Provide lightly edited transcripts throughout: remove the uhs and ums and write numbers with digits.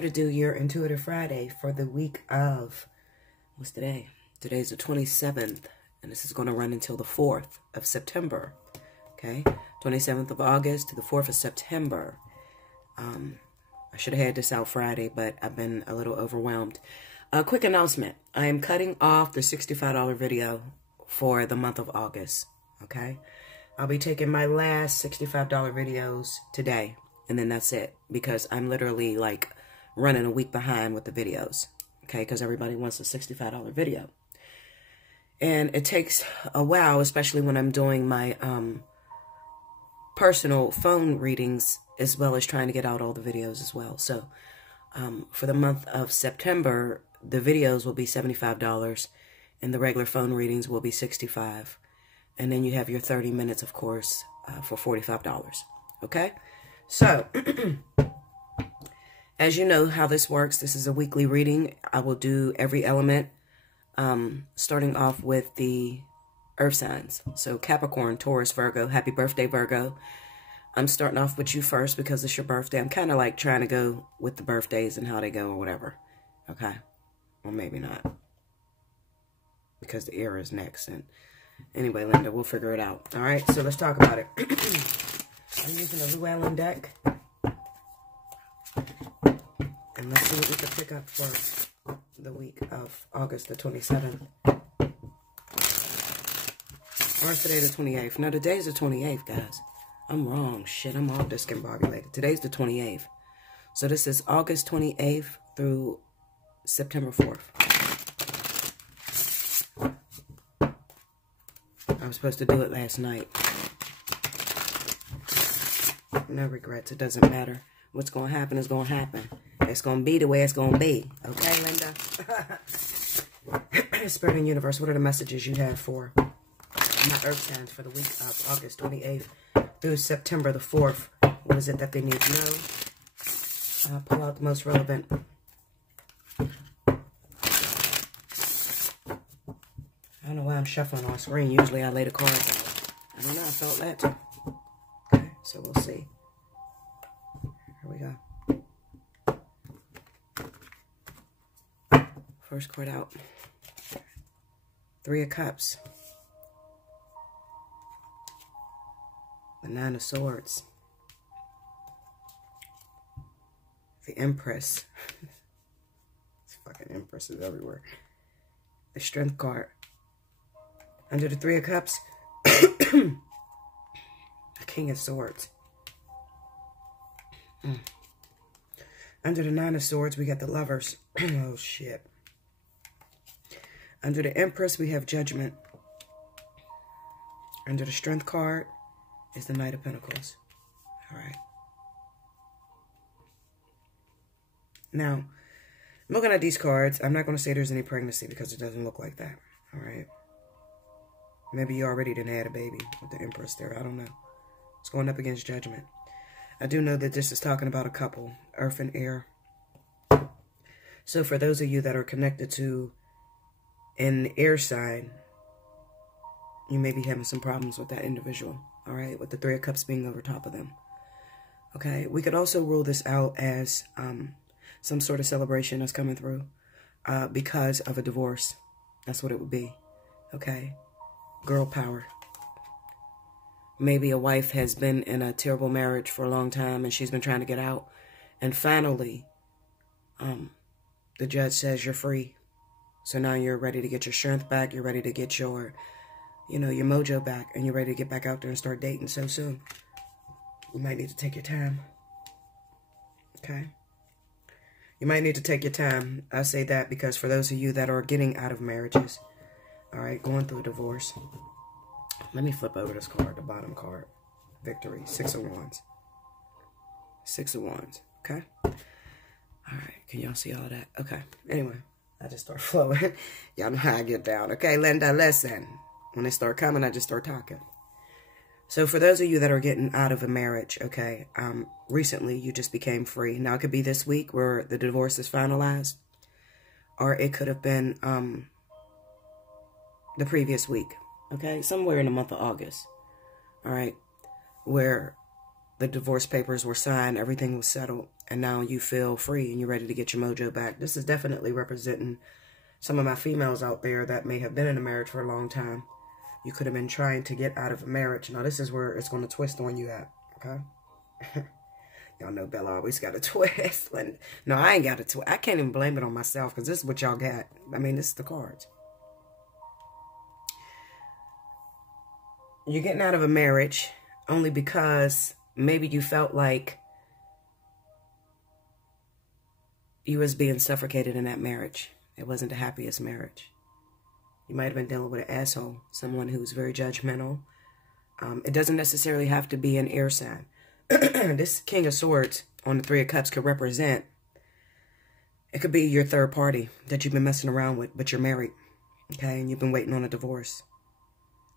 here to do your Intuitive Friday for the week of, what's today? Today's the 27th, and this is going to run until the 4th of September, okay? 27th of August to the 4th of September. I should have had this out Friday, but I've been a little overwhelmed. A quick announcement. I am cutting off the $65 video for the month of August, okay? I'll be taking my last $65 videos today, and then that's it, because I'm literally like running a week behind with the videos, okay? Because everybody wants a $65 video. And it takes a while, especially when I'm doing my personal phone readings, as well as trying to get out all the videos as well. So for the month of September, the videos will be $75 and the regular phone readings will be $65. And then you have your 30 minutes, of course, for $45. Okay? So, as you know how this works, this is a weekly reading. I will do every element, starting off with the earth signs. So Capricorn, Taurus, Virgo. Happy birthday, Virgo. I'm starting off with you first because it's your birthday. I'm kind of like trying to go with the birthdays and how they go or whatever. Okay? Or maybe not. Because the air is next. And anyway, Linda, we'll figure it out. All right? So let's talk about it. I'm using a Llewellyn deck. And let's see what we can pick up for the week of August the 27th. Or today the 28th. No, today's the 28th, guys. I'm wrong. Shit, I'm all discombobulated. Today's the 28th. So this is August 28th through September 4th. I was supposed to do it last night. No regrets. It doesn't matter. What's going to happen is going to happen. It's going to be the way it's going to be. Okay, Linda? Spirit and Universe, what are the messages you have for my earth signs for the week of August 28th through September the 4th? What is it that they need to know? Pull out the most relevant. I don't know why I'm shuffling on screen. Usually I lay the cards. I don't know. I felt that too. Okay, so we'll see. Here we go. First card out. 3 of Cups. The 9 of Swords. The Empress. This fucking Empress is everywhere. The Strength card. Under the 3 of Cups, the King of Swords. Under the 9 of Swords, we got the Lovers. Oh, shit. Under the Empress, we have Judgment. Under the Strength card is the Knight of Pentacles. All right. Now, looking at these cards, I'm not going to say there's any pregnancy because it doesn't look like that. All right. Maybe you already didn't have a baby with the Empress there. I don't know. It's going up against Judgment. I do know that this is talking about a couple, Earth and Air. So for those of you that are connected to an air sign, you may be having some problems with that individual. All right, with the 3 of Cups being over top of them. Okay, we could also rule this out as some sort of celebration that's coming through because of a divorce. That's what it would be. Okay. Girl power. Maybe a wife has been in a terrible marriage for a long time and she's been trying to get out. And finally, the judge says you're free. So now you're ready to get your strength back. You're ready to get your, your mojo back. And you're ready to get back out there and start dating so soon. You might need to take your time. Okay? You might need to take your time. I say that because for those of you that are getting out of marriages, all right, going through a divorce. Let me flip over this card, the bottom card. Victory, 6 of Wands. 6 of Wands, okay? All right, can y'all see all that? Okay, anyway, I just start flowing. Y'all know how I get down. Okay, Linda, listen. When they start coming, I just start talking. So for those of you that are getting out of a marriage, okay, recently you just became free. Now, it could be this week where the divorce is finalized. Or it could have been the previous week, okay? Somewhere in the month of August, all right? Where the divorce papers were signed, everything was settled, and now you feel free and you're ready to get your mojo back. This is definitely representing some of my females out there that may have been in a marriage for a long time. You could have been trying to get out of a marriage. Now, this is where it's going to twist on you at, okay? Y'all know Bella always got a twist. No, I ain't got a twist. I can't even blame it on myself because this is what y'all got. I mean, this is the cards. You're getting out of a marriage only because maybe you felt like you was being suffocated in that marriage. It wasn't the happiest marriage. You might have been dealing with an asshole, someone who's very judgmental. It doesn't necessarily have to be an air sign. This King of Swords on the Three of Cups could represent, it could be your third party that you've been messing around with, but you're married, okay, and you've been waiting on a divorce,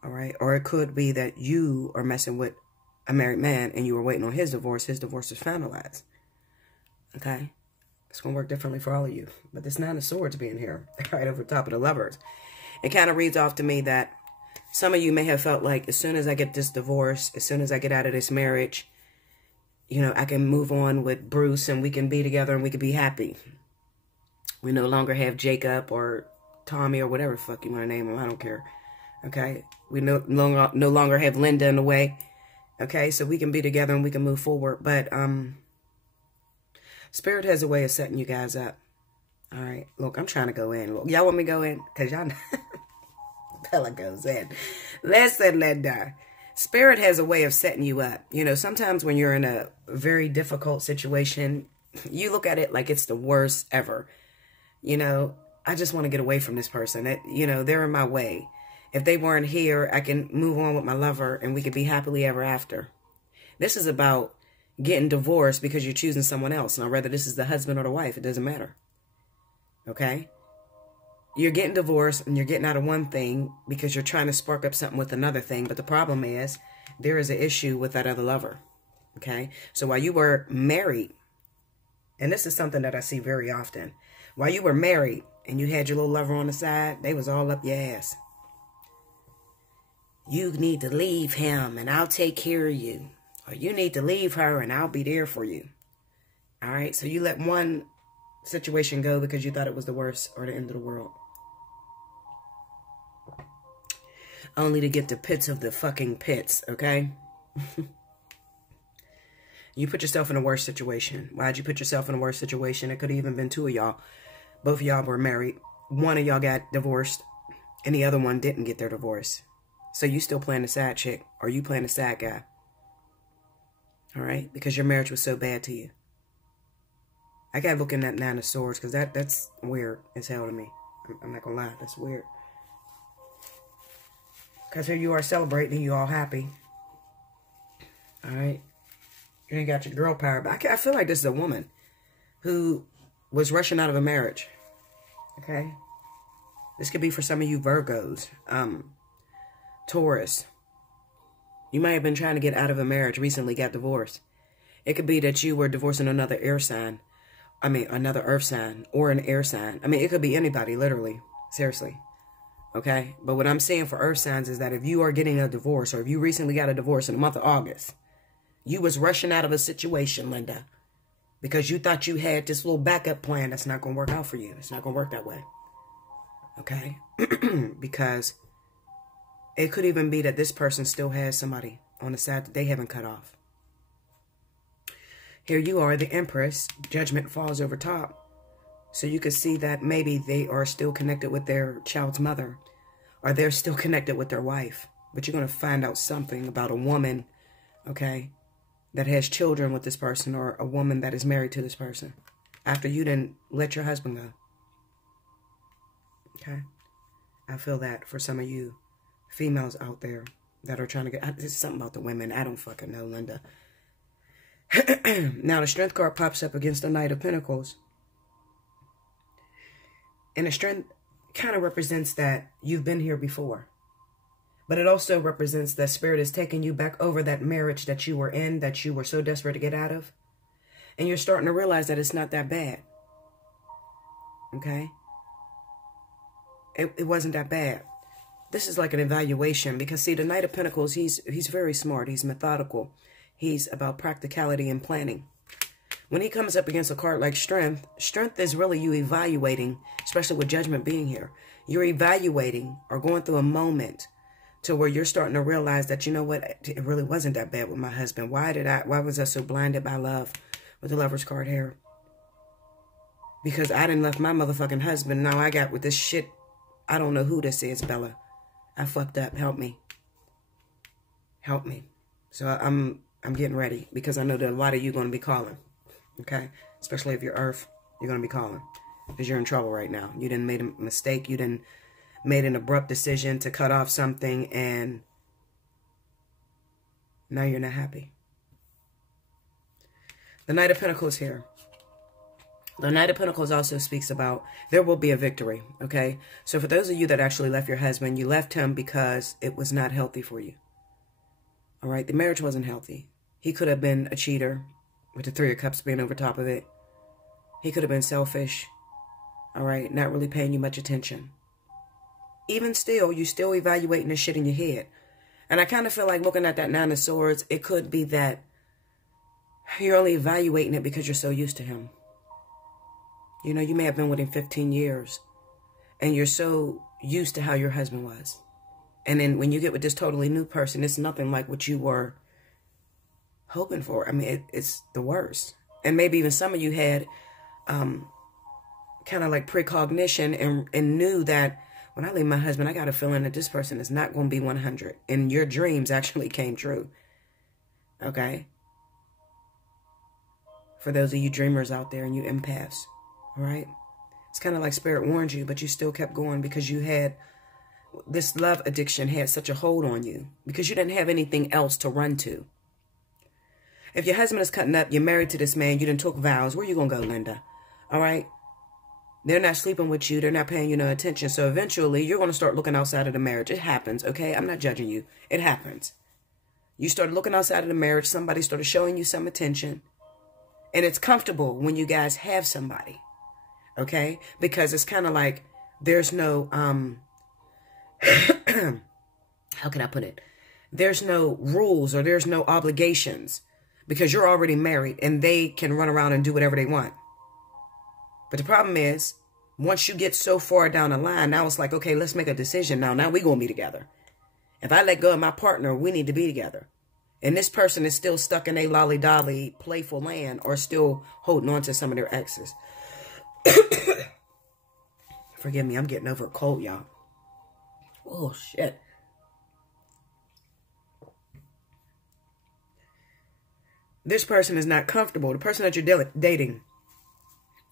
all right? Or it could be that you are messing with a married man and you were waiting on his divorce is finalized, okay? It's going to work differently for all of you. But this Nine of Swords being here, right over top of the Lovers, it kind of reads off to me that some of you may have felt like as soon as I get this divorce, as soon as I get out of this marriage, you know, I can move on with Bruce and we can be together and we can be happy. We no longer have Jacob or Tommy or whatever the fuck you want to name him. I don't care. Okay? We no longer have Linda in the way. Okay? So we can be together and we can move forward. But Spirit has a way of setting you guys up. All right? Look, I'm trying to go in. Y'all want me to go in? Because y'all know. Bella goes in. Listen, Linda. Spirit has a way of setting you up. You know, sometimes when you're in a very difficult situation, you look at it like it's the worst ever. You know, I just want to get away from this person. You know, they're in my way. If they weren't here, I can move on with my lover and we could be happily ever after. This is about getting divorced because you're choosing someone else. Now, whether this is the husband or the wife, it doesn't matter. Okay? You're getting divorced and you're getting out of one thing because you're trying to spark up something with another thing. But the problem is there is an issue with that other lover. Okay? So while you were married, and this is something that I see very often. While you were married and you had your little lover on the side, they was all up your ass. You need to leave him and I'll take care of you. Or you need to leave her and I'll be there for you. All right? So you let one situation go because you thought it was the worst or the end of the world. Only to get the pits of the fucking pits, okay? You put yourself in a worse situation. Why'd you put yourself in a worse situation? It could have even been two of y'all. Both of y'all were married. One of y'all got divorced, and the other one didn't get their divorce. So you still playing the side chick, or you playing the side guy. All right? Because your marriage was so bad to you. I got to look in that Nine of Swords, because that's weird as hell to me. I'm not going to lie. That's weird. Because here you are celebrating, you all happy. All right? You ain't got your girl power. But I feel like this is a woman who was rushing out of a marriage. Okay? This could be for some of you Virgos. Taurus. You might have been trying to get out of a marriage, recently got divorced. It could be that you were divorcing another air sign. I mean, another earth sign or an air sign. I mean, it could be anybody, literally. Seriously. Okay? But what I'm saying for earth signs is that if you are getting a divorce or if you recently got a divorce in the month of August, you was rushing out of a situation, Linda, because you thought you had this little backup plan that's not going to work out for you. It's not going to work that way. Okay? Because it could even be that this person still has somebody on the side that they haven't cut off. Here you are, the Empress. Judgment falls over top. So you could see that maybe they are still connected with their child's mother. Or they're still connected with their wife. But you're going to find out something about a woman, okay, that has children with this person. Or a woman that is married to this person. After you didn't let your husband go. Okay? I feel that for some of you females out there that are trying to get... This is something about the women. I don't fucking know, Linda. Now, the Strength card pops up against the Knight of Pentacles. And the Strength kind of represents that you've been here before. But it also represents that Spirit is taking you back over that marriage that you were in, that you were so desperate to get out of. And you're starting to realize that it's not that bad. Okay? It wasn't that bad. This is like an evaluation. Because, see, the Knight of Pentacles, he's very smart. He's methodical. He's about practicality and planning. When he comes up against a card like strength, strength is really you evaluating, especially with judgment being here. You're evaluating or going through a moment to where you're starting to realize that, you know what, it really wasn't that bad with my husband. Why was I so blinded by love with the Lover's card here? Because I didn't left my motherfucking husband. Now I got with this shit. I don't know who this is, Bella. I fucked up. Help me. Help me. So I'm getting ready because I know that a lot of you are going to be calling. Okay? Especially if you're Earth, you're going to be calling. Because you're in trouble right now. You didn't made a mistake. You didn't made an abrupt decision to cut off something, and now you're not happy. The Knight of Pentacles here. The Knight of Pentacles also speaks about there will be a victory, okay? So for those of you that actually left your husband, you left him because it was not healthy for you. All right? The marriage wasn't healthy. He could have been a cheater with the Three of Cups being over top of it. He could have been selfish, all right? Not really paying you much attention. Even still, you still evaluating the shit in your head. And I kind of feel like looking at that Nine of Swords, it could be that you're only evaluating it because you're so used to him. You know, you may have been with him 15 years. And you're so used to how your husband was. And then when you get with this totally new person, it's nothing like what you were hoping for. I mean, it's the worst. And maybe even some of you had kind of like precognition and knew that when I leave my husband, I got a feeling that this person is not going to be 100. And your dreams actually came true. Okay? For those of you dreamers out there and you empaths. All right? It's kind of like Spirit warned you, but you still kept going because you had... This love addiction had such a hold on you. Because you didn't have anything else to run to. If your husband is cutting up, you're married to this man, you done took vows. Where you going to go, Linda? All right? They're not sleeping with you. They're not paying you no attention. So eventually, you're going to start looking outside of the marriage. It happens, okay? I'm not judging you. It happens. You started looking outside of the marriage. Somebody started showing you some attention. And it's comfortable when you guys have somebody, okay? Because it's kind of like there's no, how can I put it? There's no rules or there's no obligations because you're already married and they can run around and do whatever they want. But the problem is, once you get so far down the line, now it's like, okay, let's make a decision now. Now we're going to be together. If I let go of my partner, we need to be together. And this person is still stuck in a lolly-dolly, playful land or still holding on to some of their exes. Forgive me, I'm getting over a cold, y'all. Oh, shit. This person is not comfortable. The person that you're dating...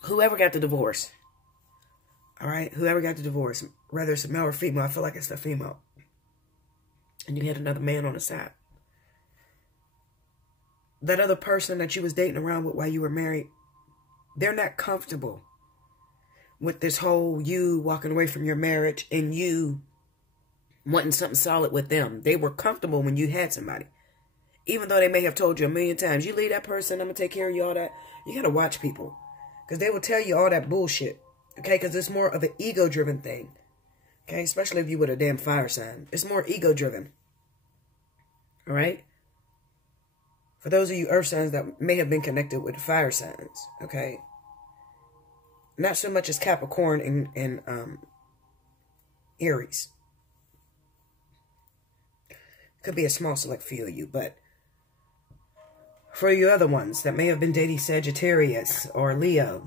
Whoever got the divorce, all right? Whoever got the divorce, whether it's a male or female, I feel like it's the female. And you had another man on the side. That other person that you was dating around with while you were married, they're not comfortable with this whole you walking away from your marriage and you wanting something solid with them. They were comfortable when you had somebody. Even though they may have told you a million times, you leave that person, I'm going to take care of you, all that. You got to watch people. Because they will tell you all that bullshit. Okay? Because it's more of an ego-driven thing. Okay? Especially if you with a damn fire sign. It's more ego-driven. Alright? For those of you earth signs that may have been connected with fire signs. Okay? Not so much as Capricorn and Aries. Could be a small select few of you. But for you other ones that may have been dating Sagittarius or Leo,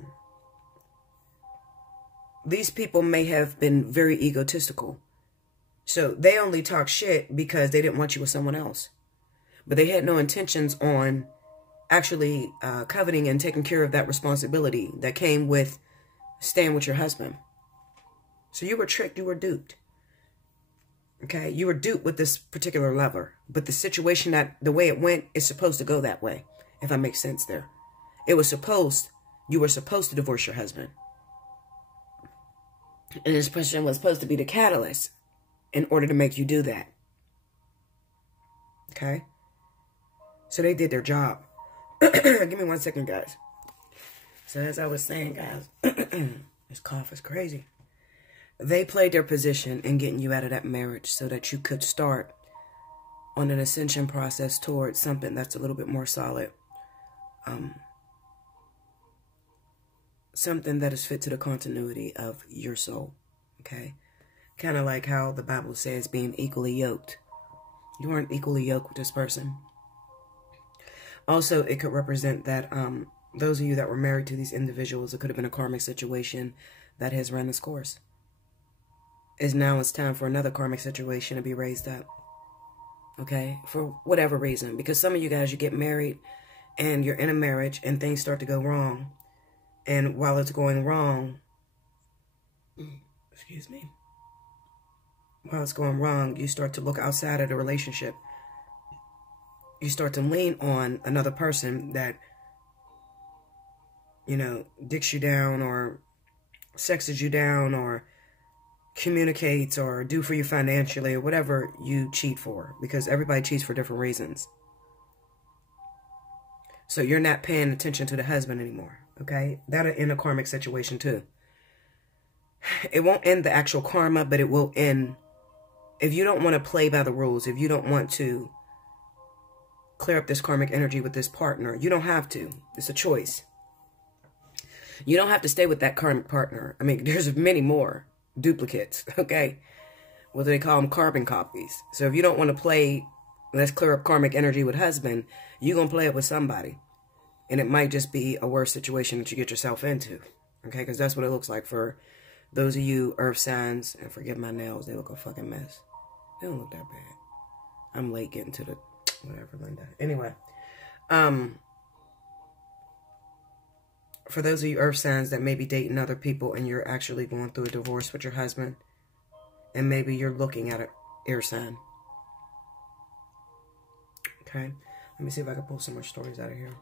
these people may have been very egotistical. So they only talk shit because they didn't want you with someone else. But they had no intentions on actually coveting and taking care of that responsibility that came with staying with your husband. So you were tricked, you were duped. Okay, you were duped with this particular lover. But the situation, that the way it went, is supposed to go that way. If that makes sense there. You were supposed to divorce your husband. And this person was supposed to be the catalyst in order to make you do that. Okay? So they did their job. Give me 1 second, guys. So as I was saying, guys, this cough is crazy. They played their position in getting you out of that marriage so that you could start on an ascension process towards something that's a little bit more solid. Something that is fit to the continuity of your soul. Okay? Kind of like how the Bible says being equally yoked. You aren't equally yoked with this person. Also, it could represent that those of you that were married to these individuals, it could have been a karmic situation that has run its course. Now it's time for another karmic situation to be raised up. Okay? For whatever reason. Because some of you guys, you get married and you're in a marriage and things start to go wrong. And while it's going wrong, excuse me, while it's going wrong, you start to look outside of the relationship. You start to lean on another person that, you know, dicks you down or sexes you down or communicates or do for you financially or whatever you cheat for. Because everybody cheats for different reasons. So you're not paying attention to the husband anymore. Okay? That'll end a karmic situation too. It won't end the actual karma, but it will end. If you don't want to play by the rules, if you don't want to clear up this karmic energy with this partner, you don't have to. It's a choice. You don't have to stay with that karmic partner. I mean, there's many more duplicates, okay? What do they call them? Carbon copies. So if you don't want to play, let's clear up karmic energy with husband, you're going to play it with somebody. And it might just be a worse situation that you get yourself into, okay? Because that's what it looks like for those of you earth signs. And forgive my nails, they look a fucking mess. They don't look that bad. I'm late getting to the whatever, Linda. Anyway, for those of you earth signs that may be dating other people and you're actually going through a divorce with your husband, and maybe you're looking at an air sign. Okay, let me see if I can pull some more stories out of here.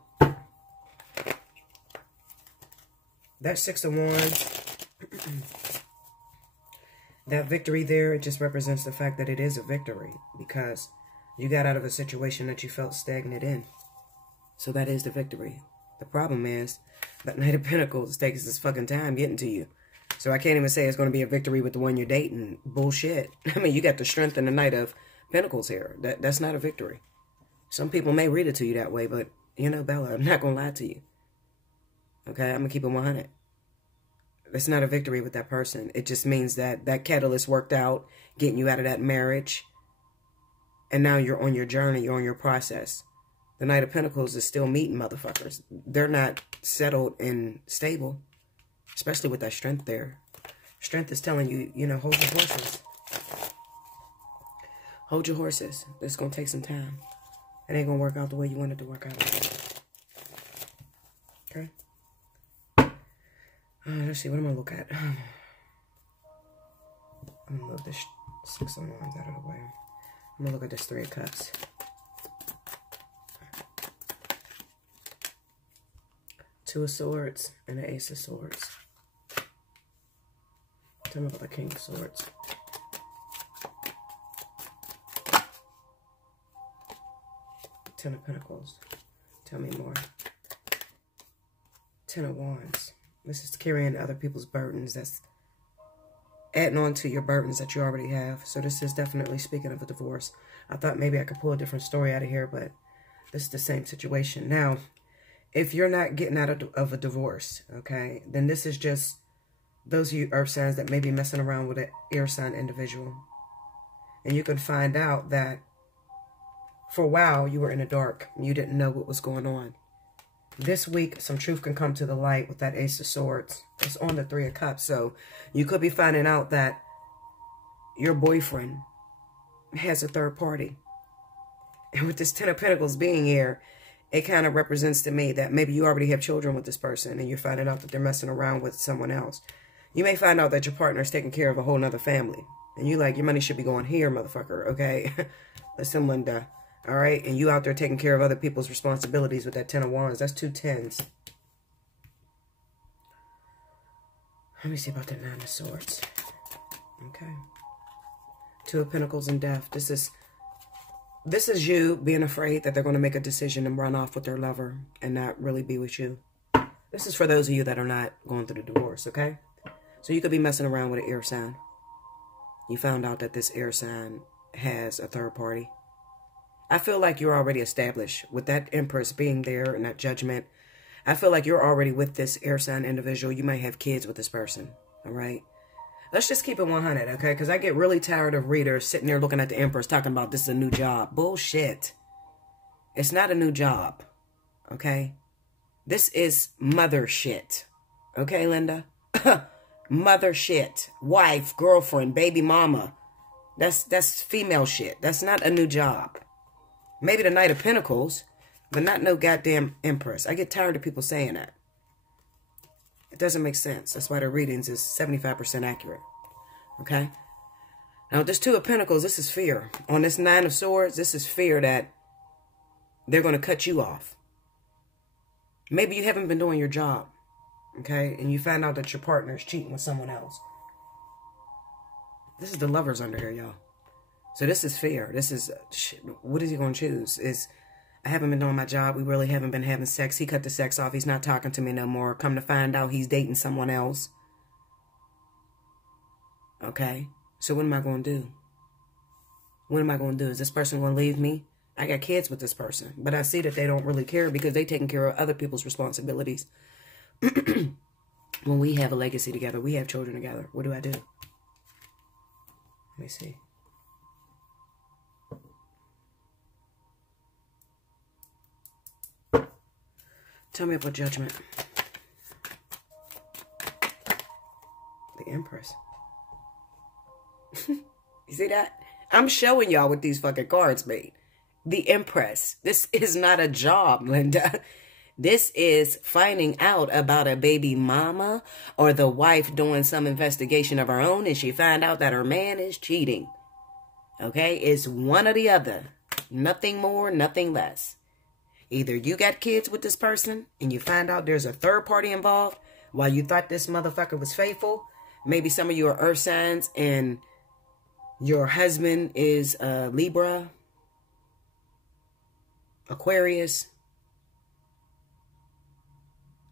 That 6 of Wands, that victory there, it just represents the fact that it is a victory because you got out of a situation that you felt stagnant in. So that is the victory. The problem is that Knight of Pentacles takes this fucking time getting to you. So I can't even say it's going to be a victory with the one you're dating. Bullshit. I mean, you got the strength in the Knight of Pentacles here. That's not a victory. Some people may read it to you that way, but, you know, Bella, I'm not going to lie to you. Okay, I'm going to keep it 100. It's not a victory with that person. It just means that that catalyst worked out, getting you out of that marriage. And now you're on your journey, you're on your process. The Knight of Pentacles is still meeting motherfuckers. They're not settled and stable, especially with that strength there. Strength is telling you, you know, hold your horses. Hold your horses. It's going to take some time. It ain't going to work out the way you want it to work out. Okay? Let's see, what am I going to look at? I'm going to move this 6 of Wands out of the way. I'm going to look at this 3 of Cups. Two of Swords and the Ace of Swords. Tell me about the King of Swords. Ten of Pentacles. Tell me more. 10 of Wands. This is carrying other people's burdens. That's adding on to your burdens that you already have. So this is definitely speaking of a divorce. I thought maybe I could pull a different story out of here, but this is the same situation. Now, if you're not getting out of a divorce, okay, then this is just those of you earth signs that may be messing around with an air sign individual. And you can find out that for a while you were in the dark. You didn't know what was going on. This week, some truth can come to the light with that Ace of Swords. It's on the 3 of Cups. So you could be finding out that your boyfriend has a third party. And with this 10 of Pentacles being here, it kind of represents to me that maybe you already have children with this person and you're finding out that they're messing around with someone else. You may find out that your partner is taking care of a whole nother family. And you like, your money should be going here, motherfucker, okay? Listen, Linda. All right, and you out there taking care of other people's responsibilities with that 10 of Wands. That's 2 10s. Let me see about that 9 of Swords. Okay. 2 of Pentacles and Death. This is you being afraid that they're going to make a decision and run off with their lover and not really be with you. This is for those of you that are not going through the divorce, okay? So you could be messing around with an air sign. You found out that this air sign has a third party. I feel like you're already established with that Empress being there and that Judgment. I feel like you're already with this air sign individual. You might have kids with this person. All right. Let's just keep it 100, okay? Because I get really tired of readers sitting there looking at the Empress talking about this is a new job. Bullshit. It's not a new job, okay? This is mother shit. Okay, Linda? Mother shit. Wife, girlfriend, baby mama. That's female shit. That's not a new job. Maybe the Knight of Pentacles, but not no goddamn Empress. I get tired of people saying that. It doesn't make sense. That's why the readings is 75% accurate. Okay? Now, this Two of Pentacles, this is fear. On this Nine of Swords, this is fear that they're going to cut you off. Maybe you haven't been doing your job. Okay? And you find out that your partner is cheating with someone else. This is the Lovers under here, y'all. So this is fear. This is, what is he going to choose? I haven't been doing my job. We really haven't been having sex. He cut the sex off. He's not talking to me no more. Come to find out he's dating someone else. Okay? So what am I going to do? What am I going to do? Is this person going to leave me? I got kids with this person. But I see that they don't really care because they're taking care of other people's responsibilities. When we have a legacy together, we have children together. What do I do? Let me see. Tell me about Judgment. The Empress. You see that? I'm showing y'all what these fucking cards made. The Empress. This is not a job, Linda. This is finding out about a baby mama or the wife doing some investigation of her own and she find out that her man is cheating. Okay? It's one or the other. Nothing more, nothing less. Either you got kids with this person and you find out there's a third party involved while you thought this motherfucker was faithful. Maybe some of you are earth signs and your husband is Libra, Aquarius.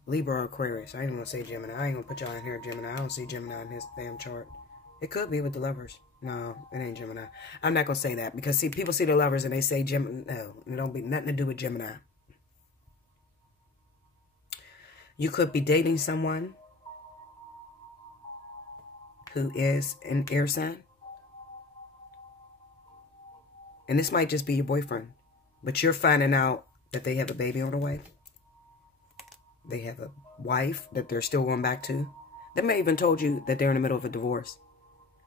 Libra or Aquarius. I ain't going to say Gemini. I ain't going to put y'all in here, Gemini. I don't see Gemini in his damn chart. It could be with the Lovers. No, it ain't Gemini. I'm not going to say that because, see, people see the Lovers and they say Gemini. No, it don't be nothing to do with Gemini. You could be dating someone who is an air sign. And this might just be your boyfriend. But you're finding out that they have a baby on the way. They have a wife that they're still going back to. They may even told you that they're in the middle of a divorce.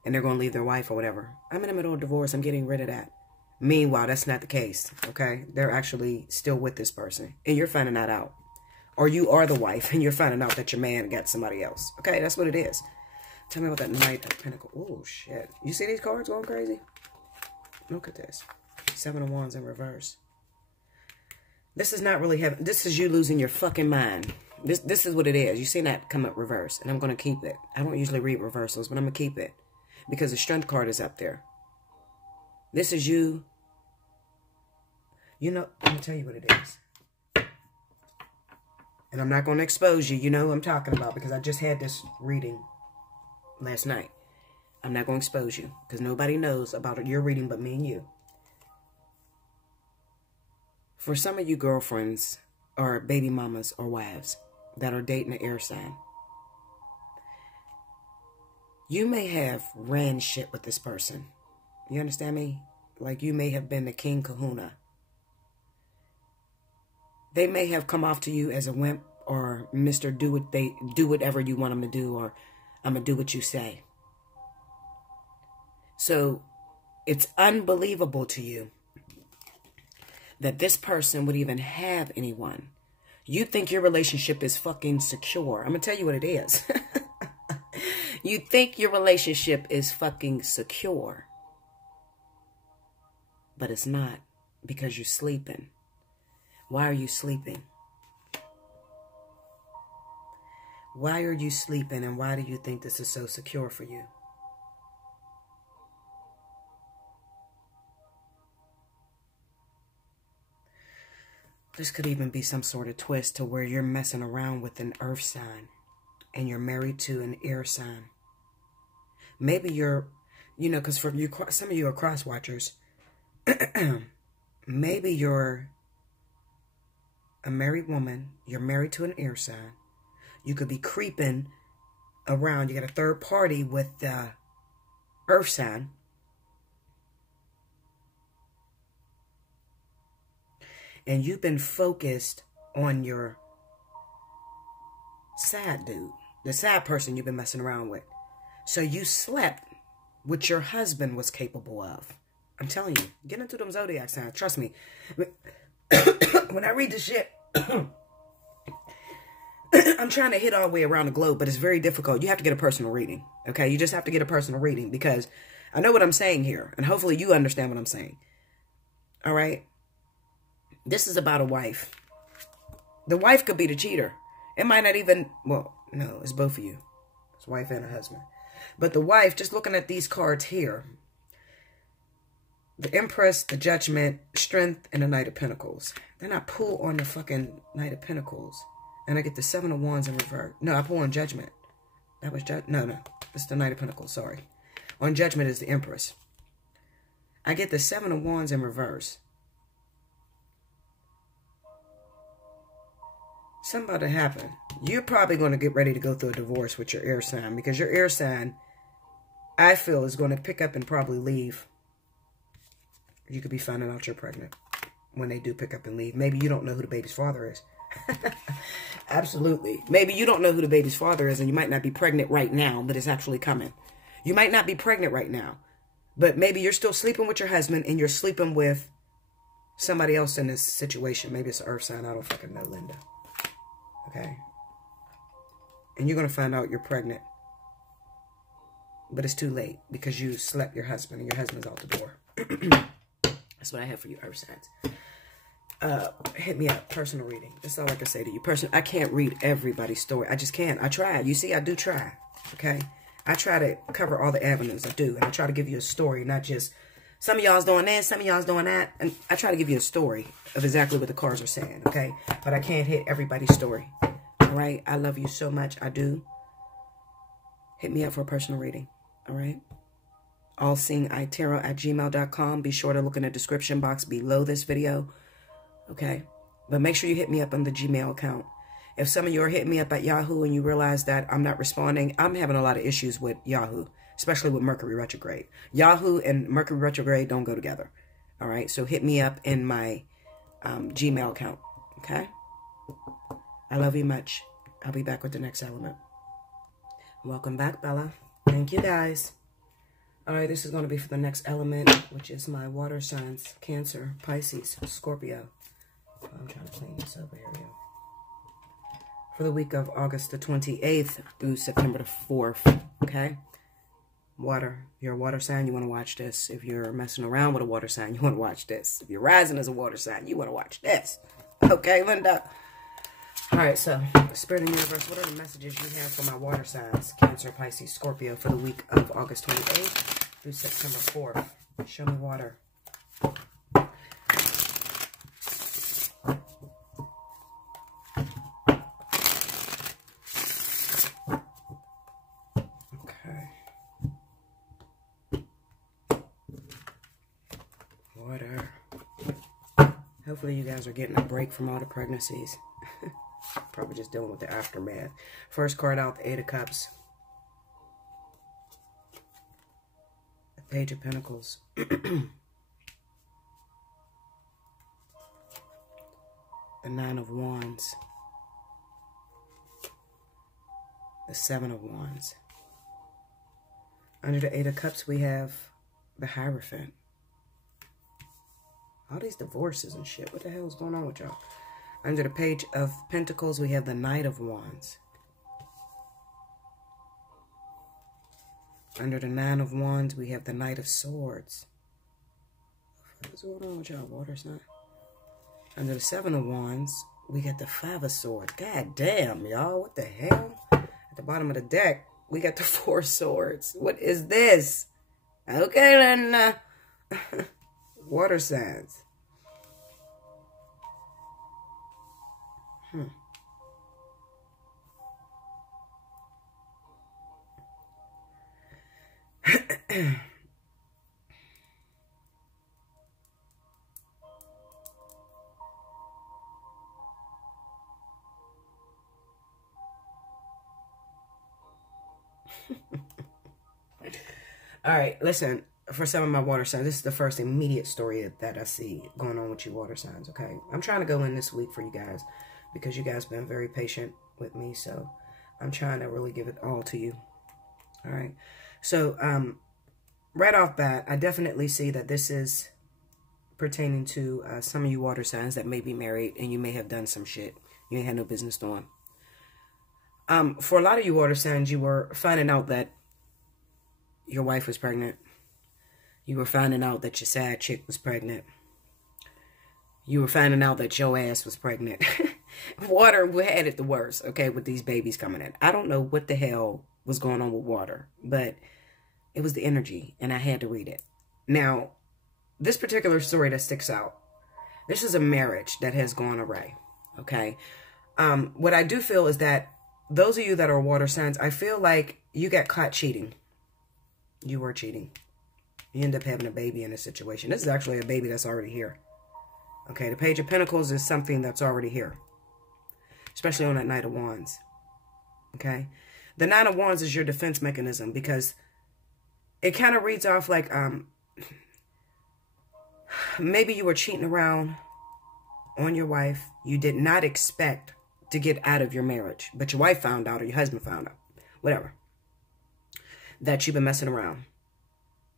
And they're going to leave their wife or whatever. I'm in the middle of a divorce. I'm getting rid of that. Meanwhile, that's not the case. Okay? They're actually still with this person. And you're finding that out. Or you are the wife and you're finding out that your man got somebody else. Okay? That's what it is. Tell me about that Knight of Pentacles. Oh, shit. You see these cards going crazy? Look at this. Seven of Wands in reverse. This is not really heavy. This is you losing your fucking mind. This is what it is. You see that come up reverse. And I'm going to keep it. I don't usually read reversals, but I'm going to keep it. Because the Strength card is up there. This is you. You know, I'm going to tell you what it is. And I'm not going to expose you. You know who I'm talking about because I just had this reading last night. I'm not going to expose you because nobody knows about your reading but me and you. For some of you girlfriends or baby mamas or wives that are dating an air sign, you may have ran shit with this person. You understand me? Like you may have been the King Kahuna. They may have come off to you as a wimp or Mr. Do whatever you want them to do, or I'm going to do what you say. So it's unbelievable to you that this person would even have anyone. You think your relationship is fucking secure. I'm going to tell you what it is. You think your relationship is fucking secure. But it's not, because you're sleeping. Why are you sleeping? Why are you sleeping, and why do you think this is so secure for you? This could even be some sort of twist to where you're messing around with an earth sign and you're married to an air sign. Maybe you're, you know, because for you, some of you are cross watchers. maybe you're a married woman. You're married to an air sign. You could be creeping around. You got a third party with the earth sign. And you've been focused on your sad dude, the sad person you've been messing around with. So you slept what your husband was capable of. I'm telling you, get into them zodiac signs. Trust me. When I read this shit, I'm trying to hit all the way around the globe, but it's very difficult. You have to get a personal reading, okay? You just have to get a personal reading because I know what I'm saying here, and hopefully you understand what I'm saying. All right? This is about a wife. The wife could be the cheater. It might not even, well, no, it's both of you. It's wife and a husband. But the wife, just looking at these cards here, the Empress, the Judgment, Strength, and the Knight of Pentacles. Then I pull on the fucking Knight of Pentacles, and I get the Seven of Wands in reverse. No, I pull on Judgment. That was no. It's the Knight of Pentacles, sorry. On Judgment is the Empress. I get the Seven of Wands in reverse. Something about to happen. You're probably going to get ready to go through a divorce with your air sign, because your air sign, I feel, is going to pick up and probably leave. You could be finding out you're pregnant when they do pick up and leave. Maybe you don't know who the baby's father is. Absolutely. Maybe you don't know who the baby's father is, and you might not be pregnant right now, but it's actually coming. You might not be pregnant right now, but maybe you're still sleeping with your husband, and you're sleeping with somebody else in this situation. Maybe it's an earth sign. I don't fucking know, Linda. Okay? And you're going to find out you're pregnant. But it's too late because you slept your husband and your husband's out the door. That's what I have for you, earth signs. Hit me up. Personal reading. That's all I can say to you. I can't read everybody's story. I just can't. I try. You see, I do try. Okay? I try to cover all the avenues. I do. And I try to give you a story, not just some of y'all's doing this, some of y'all's doing that. And I try to give you a story of exactly what the cards are saying. Okay? But I can't hit everybody's story. All right? I love you so much. I do. Hit me up for a personal reading. All right? Allseeingeyetarot@gmail.com. Be sure to look in the description box below this video. Okay? But make sure you hit me up on the Gmail account. If some of you are hitting me up at Yahoo and you realize that I'm not responding, I'm having a lot of issues with Yahoo, especially with Mercury retrograde. Yahoo and Mercury retrograde don't go together. All right? So hit me up in my Gmail account. Okay? I love you much. I'll be back with the next element. Welcome back, Bella. Thank you, guys. All right, this is going to be for the next element, which is my water signs: Cancer, Pisces, Scorpio. I'm trying to clean this over here, yo. For the week of August the 28th through September the 4th, okay? Water. If you're a water sign, you want to watch this. If you're messing around with a water sign, you want to watch this. If you're rising as a water sign, you want to watch this. Okay, Linda? All right, so, Spirit of the Universe, what are the messages you have for my water signs, Cancer, Pisces, Scorpio, for the week of August 28th through September 4th? Show me water. Okay. Water. Hopefully you guys are getting a break from all the pregnancies. Probably just dealing with the aftermath. First card out, the Eight of Cups. The Page of Pentacles. The Nine of Wands. The Seven of Wands. Under the Eight of Cups, we have the Hierophant. All these divorces and shit. What the hell is going on with y'all? Under the Page of Pentacles, we have the Knight of Wands. Under the Nine of Wands, we have the Knight of Swords. What's going on with y'all, water sign? Under the Seven of Wands, we got the Five of Swords. God damn, y'all. What the hell? At the bottom of the deck, we got the Four Swords. What is this? Okay, then. Water signs. All right, listen, for some of my water signs, this is the first immediate story that I see going on with you water signs, okay? I'm trying to go in this week for you guys because you guys been very patient with me, so I'm trying to really give it all to you. All right. So, right off bat, I definitely see that this is pertaining to some of you water signs that may be married and you may have done some shit you ain't had no business doing. For a lot of you water signs, you were finding out that your wife was pregnant. You were finding out that your side chick was pregnant. You were finding out that your ass was pregnant. Water had it the worst, okay, with these babies coming in. I don't know what the hell was going on with water, but it was the energy, and I had to read it. Now, this particular story that sticks out, this is a marriage that has gone awry, okay? What I do feel is that those of you that are water signs, I feel like you got caught cheating. You were cheating. You end up having a baby in this situation. This is actually a baby that's already here. Okay, the Page of Pentacles is something that's already here. Especially on that Knight of Wands. Okay? The Nine of Wands is your defense mechanism because it kind of reads off like maybe you were cheating around on your wife. You did not expect to get out of your marriage. But your wife found out or your husband found out. Whatever. That you've been messing around.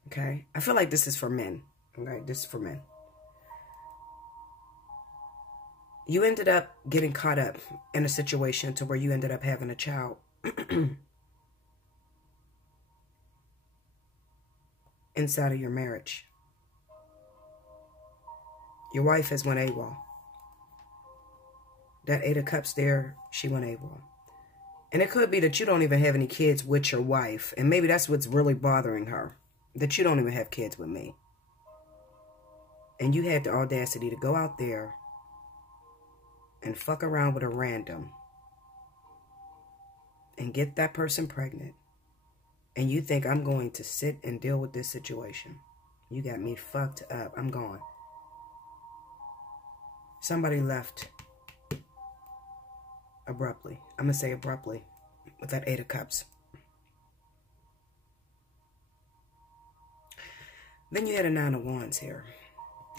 Okay? I feel like this is for men. Okay? This is for men. You ended up getting caught up in a situation to where you ended up having a child. Inside of your marriage. Your wife has went AWOL. That Eight of Cups there, she went AWOL. And it could be that you don't even have any kids with your wife. And maybe that's what's really bothering her. That you don't even have kids with me. And you had the audacity to go out there and fuck around with a random and get that person pregnant. And you think I'm going to sit and deal with this situation. You got me fucked up. I'm gone. Somebody left abruptly. I'm going to say abruptly with that Eight of Cups. Then you had a Nine of Wands here.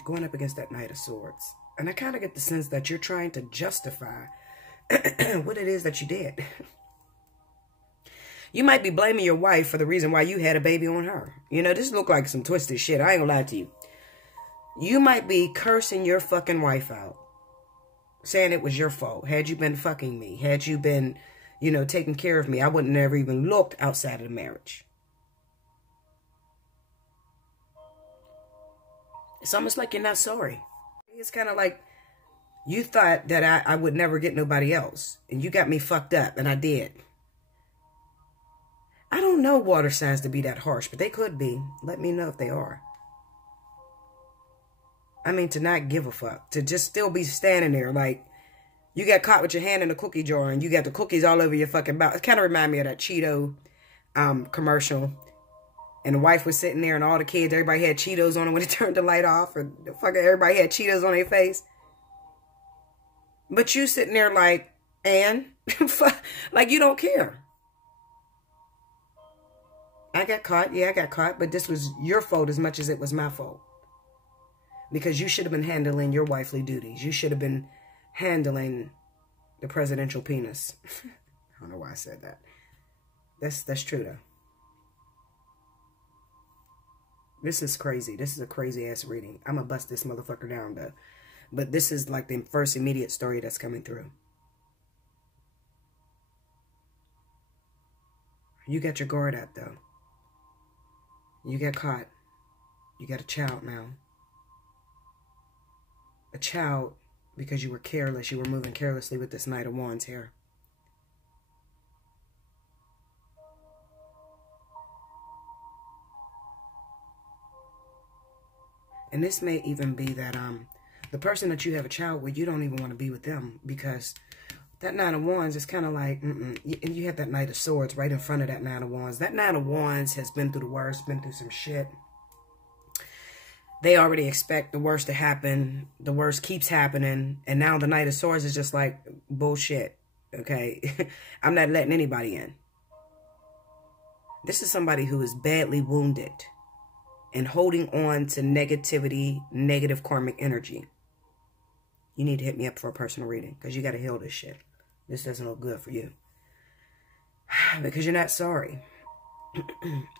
Going up against that Knight of Swords. And I kind of get the sense that you're trying to justify what it is that you did. You might be blaming your wife for the reason why you had a baby on her. You know, this look like some twisted shit. I ain't gonna lie to you. You might be cursing your fucking wife out. Saying it was your fault. Had you been fucking me. Had you been, you know, taking care of me. I wouldn't have never even looked outside of the marriage. It's almost like you're not sorry. It's kind of like you thought that I would never get nobody else. And you got me fucked up. And I did. I don't know water signs to be that harsh. But they could be. Let me know if they are. I mean, to not give a fuck. To just still be standing there like you got caught with your hand in a cookie jar. And you got the cookies all over your fucking mouth. It kind of reminds me of that Cheeto commercial. And the wife was sitting there and all the kids, everybody had Cheetos on them when they turned the light off. Or fucking everybody had Cheetos on their face. But you sitting there like, and? Like you don't care. I got caught. Yeah, I got caught. But this was your fault as much as it was my fault. Because you should have been handling your wifely duties. You should have been handling the presidential penis. I don't know why I said that. That's true though. This is crazy. This is a crazy-ass reading. I'm going to bust this motherfucker down, though. But this is like the first immediate story that's coming through. You got your guard up, though. You got caught. You got a child now. A child because you were careless. You were moving carelessly with this Knight of Wands here. And this may even be that the person that you have a child with, you don't even want to be with them. Because that Nine of Wands is kind of like, and you have that Knight of Swords right in front of that Nine of Wands. That Nine of Wands has been through the worst, been through some shit. They already expect the worst to happen. The worst keeps happening. And now the Knight of Swords is just like, bullshit. Okay? I'm not letting anybody in. This is somebody who is badly wounded and holding on to negativity, negative karmic energy. You need to hit me up for a personal reading because you got to heal this shit. This doesn't look good for you. Because you're not sorry.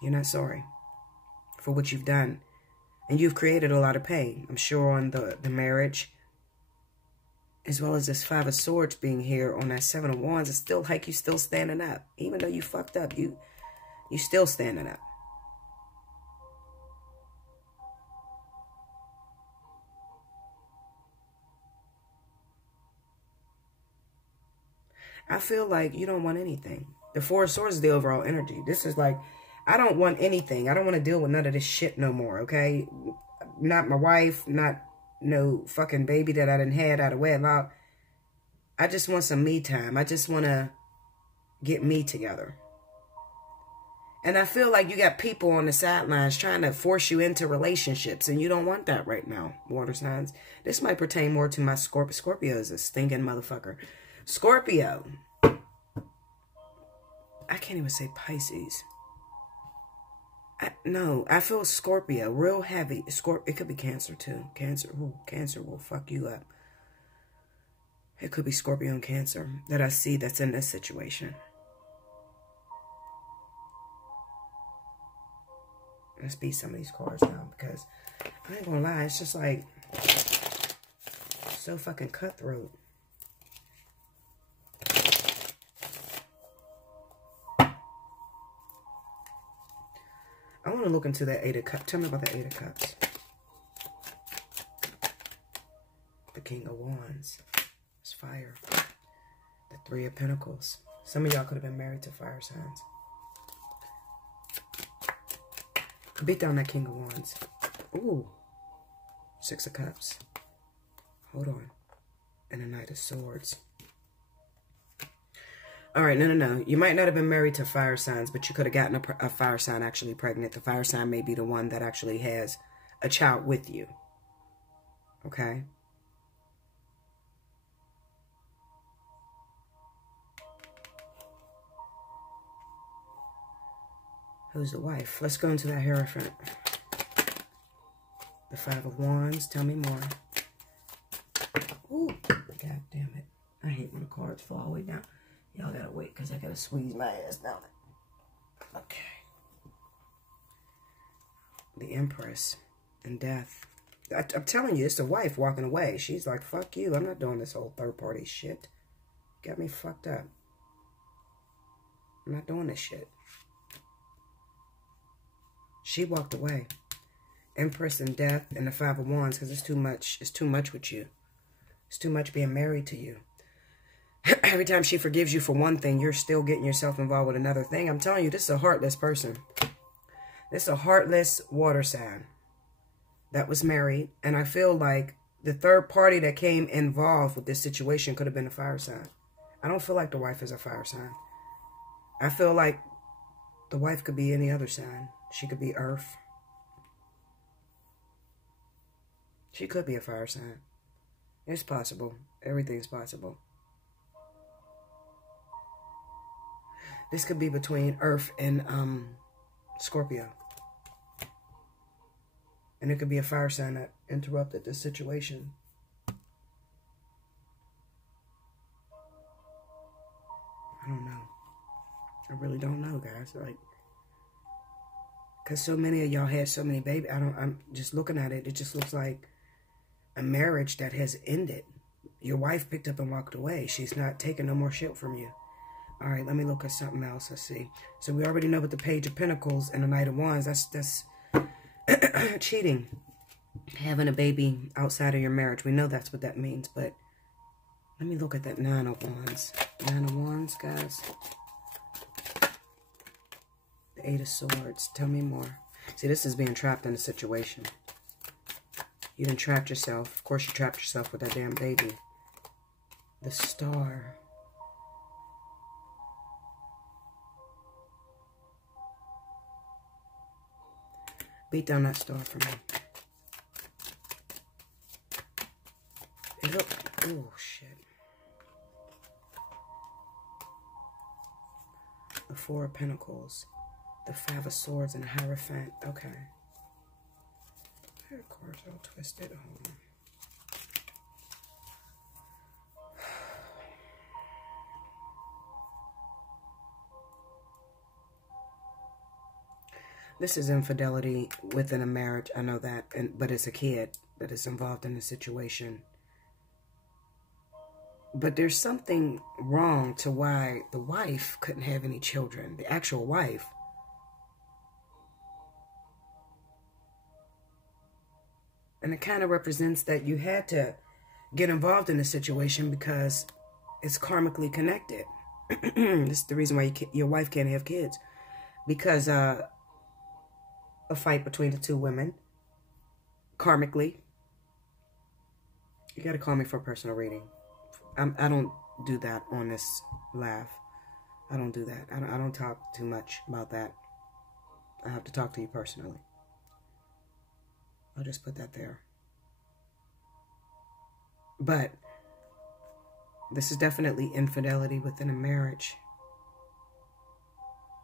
You're not sorry for what you've done. And you've created a lot of pain, I'm sure, on the marriage. As well as this Five of Swords being here on that Seven of Wands. It's still like you still standing up. Even though you fucked up, you still standing up. I feel like you don't want anything. The Four of Swords is the overall energy. This is like, I don't want anything. I don't want to deal with none of this shit no more, okay? Not my wife, not no fucking baby that I done had out of wedlock. I just want some me time. I just want to get me together. And I feel like you got people on the sidelines trying to force you into relationships, and you don't want that right now, water signs. This might pertain more to my Scorpio. Scorpio is a stinking motherfucker. Scorpio. I can't even say Pisces. No, I feel Scorpio, real heavy. It could be Cancer too. Cancer, ooh, Cancer will fuck you up. It could be Scorpio and Cancer that I see that's in this situation. Let's beat some of these cards now because I ain't gonna lie, it's just like so fucking cutthroat. I want to look into that Eight of Cups. Tell me about the Eight of Cups. The King of Wands. It's fire. The Three of Pentacles. Some of y'all could have been married to fire signs. Beat down that King of Wands. Ooh. Six of Cups. Hold on. And a Knight of Swords. All right, no. You might not have been married to fire signs, but you could have gotten a fire sign actually pregnant. The fire sign may be the one that actually has a child with you. Okay? Who's the wife? Let's go into that Hierophant. The Five of Wands. Tell me more. Ooh, God damn it. I hate when the cards fall all the way down. Y'all gotta wait because I gotta squeeze my ass down. Okay. The Empress and Death. I'm telling you, it's the wife walking away. She's like, fuck you. I'm not doing this whole third-party shit. Got me fucked up. I'm not doing this shit. She walked away. Empress and Death and the Five of Wands because it's too much. It's too much with you. It's too much being married to you. Every time she forgives you for one thing, you're still getting yourself involved with another thing. I'm telling you, this is a heartless person. This is a heartless water sign that was married. And I feel like the third party that came involved with this situation could have been a fire sign. I don't feel like the wife is a fire sign. I feel like the wife could be any other sign. She could be Earth. She could be a fire sign. It's possible. Everything's possible. This could be between Earth and Scorpio. And it could be a fire sign that interrupted this situation. I don't know. I really don't know, guys. Like, because so many of y'all had so many babies. I'm just looking at it. It just looks like a marriage that has ended. Your wife picked up and walked away. She's not taking no more shit from you. All right, let me look at something else. Let's see. So we already know about the Page of Pentacles and the Knight of Wands. That's cheating. Having a baby outside of your marriage. We know that's what that means. But let me look at that Nine of Wands. Nine of Wands, guys. The Eight of Swords. Tell me more. See, this is being trapped in a situation. You done trapped yourself. Of course you trapped yourself with that damn baby. The Star. Beat down that star for me. Oh, shit. The Four of Pentacles. The Five of Swords and the Hierophant. Okay. Of course, all twisted. Hold on. This is infidelity within a marriage. I know that, but it's a kid that is involved in the situation. But there's something wrong to why the wife couldn't have any children. The actual wife. And it kind of represents that you had to get involved in the situation because it's karmically connected. This is the reason why your wife can't have kids. Because a fight between the two women, karmically. You got to call me for a personal reading. I don't do that on this live. I don't do that. I don't talk too much about that. I have to talk to you personally. I'll just put that there. But this is definitely infidelity within a marriage.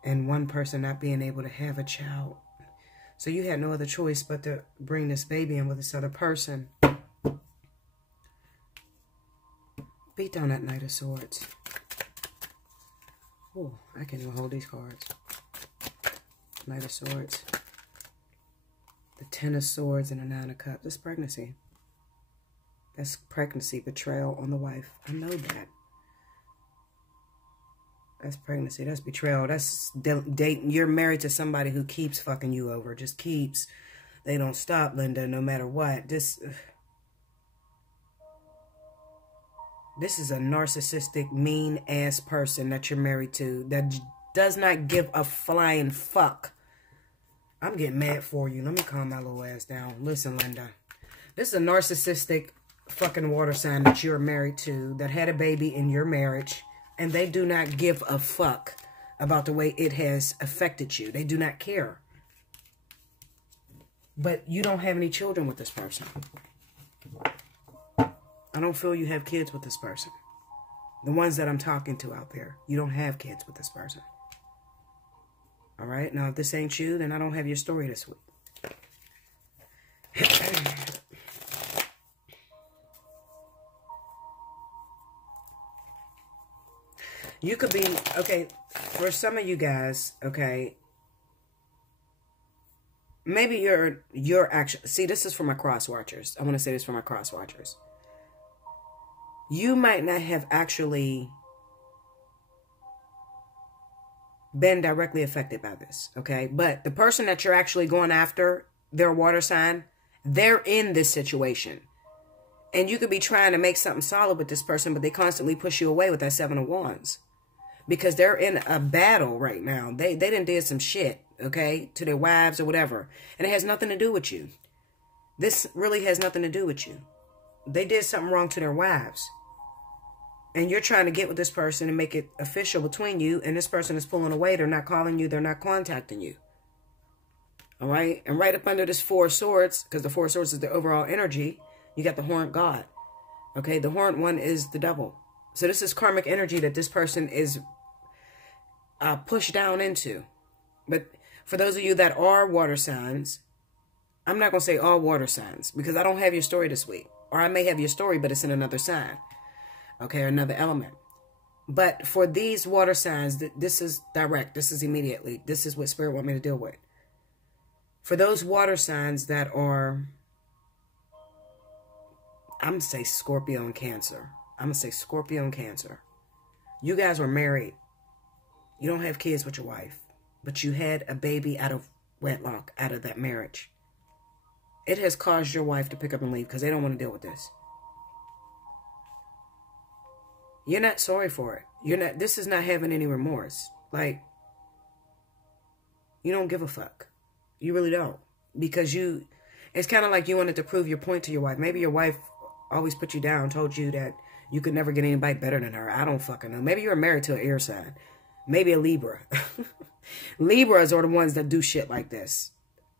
And one person not being able to have a child. So you had no other choice but to bring this baby in with this other person. Beat down that Knight of Swords. Oh, I can't even hold these cards. Knight of Swords. The Ten of Swords and the Nine of Cups. That's pregnancy. That's pregnancy, betrayal on the wife. I know that. That's pregnancy. That's betrayal. That's dating. You're married to somebody who keeps fucking you over. Just keeps. They don't stop, Linda, no matter what. This is a narcissistic, mean-ass person that you're married to that does not give a flying fuck. I'm getting mad for you. Let me calm my little ass down. Listen, Linda. This is a narcissistic fucking water sign that you're married to that had a baby in your marriage, and they do not give a fuck about the way it has affected you. They do not care. But you don't have any children with this person. I don't feel you have kids with this person. The ones that I'm talking to out there, you don't have kids with this person. All right? Now, if this ain't you, then I don't have your story this week. You could be, okay, for some of you guys, okay, maybe you're actually, see, this is for my cross watchers. I want to say this for my cross watchers. You might not have actually been directly affected by this, okay? But the person that you're actually going after, their water sign, they're in this situation. And you could be trying to make something solid with this person, but they constantly push you away with that Seven of Wands. Because they're in a battle right now. They done did some shit, okay, to their wives or whatever. And it has nothing to do with you. This really has nothing to do with you. They did something wrong to their wives. And you're trying to get with this person and make it official between you. And this person is pulling away. They're not calling you. They're not contacting you. All right? And right up under this Four of Swords, because the Four of Swords is the overall energy, you got the Horned God. Okay? The Horned one is the devil. So this is karmic energy that this person is pushed down into. But for those of you that are water signs, I'm not going to say all water signs because I don't have your story this week. Or I may have your story, but it's in another sign. Okay, or another element. But for these water signs, this is direct. This is immediately. This is what Spirit want me to deal with. For those water signs that are, I'm going to say Scorpio and Cancer. I'm going to say Scorpio and Cancer. You guys were married. You don't have kids with your wife. But you had a baby out of wedlock, out of that marriage. It has caused your wife to pick up and leave because they don't want to deal with this. You're not sorry for it. You're not. This is not having any remorse. Like, you don't give a fuck. You really don't. Because it's kind of like you wanted to prove your point to your wife. Maybe your wife always put you down, told you that you could never get anybody better than her. I don't fucking know. Maybe you were married to an air sign. Maybe a Libra. Libras are the ones that do shit like this.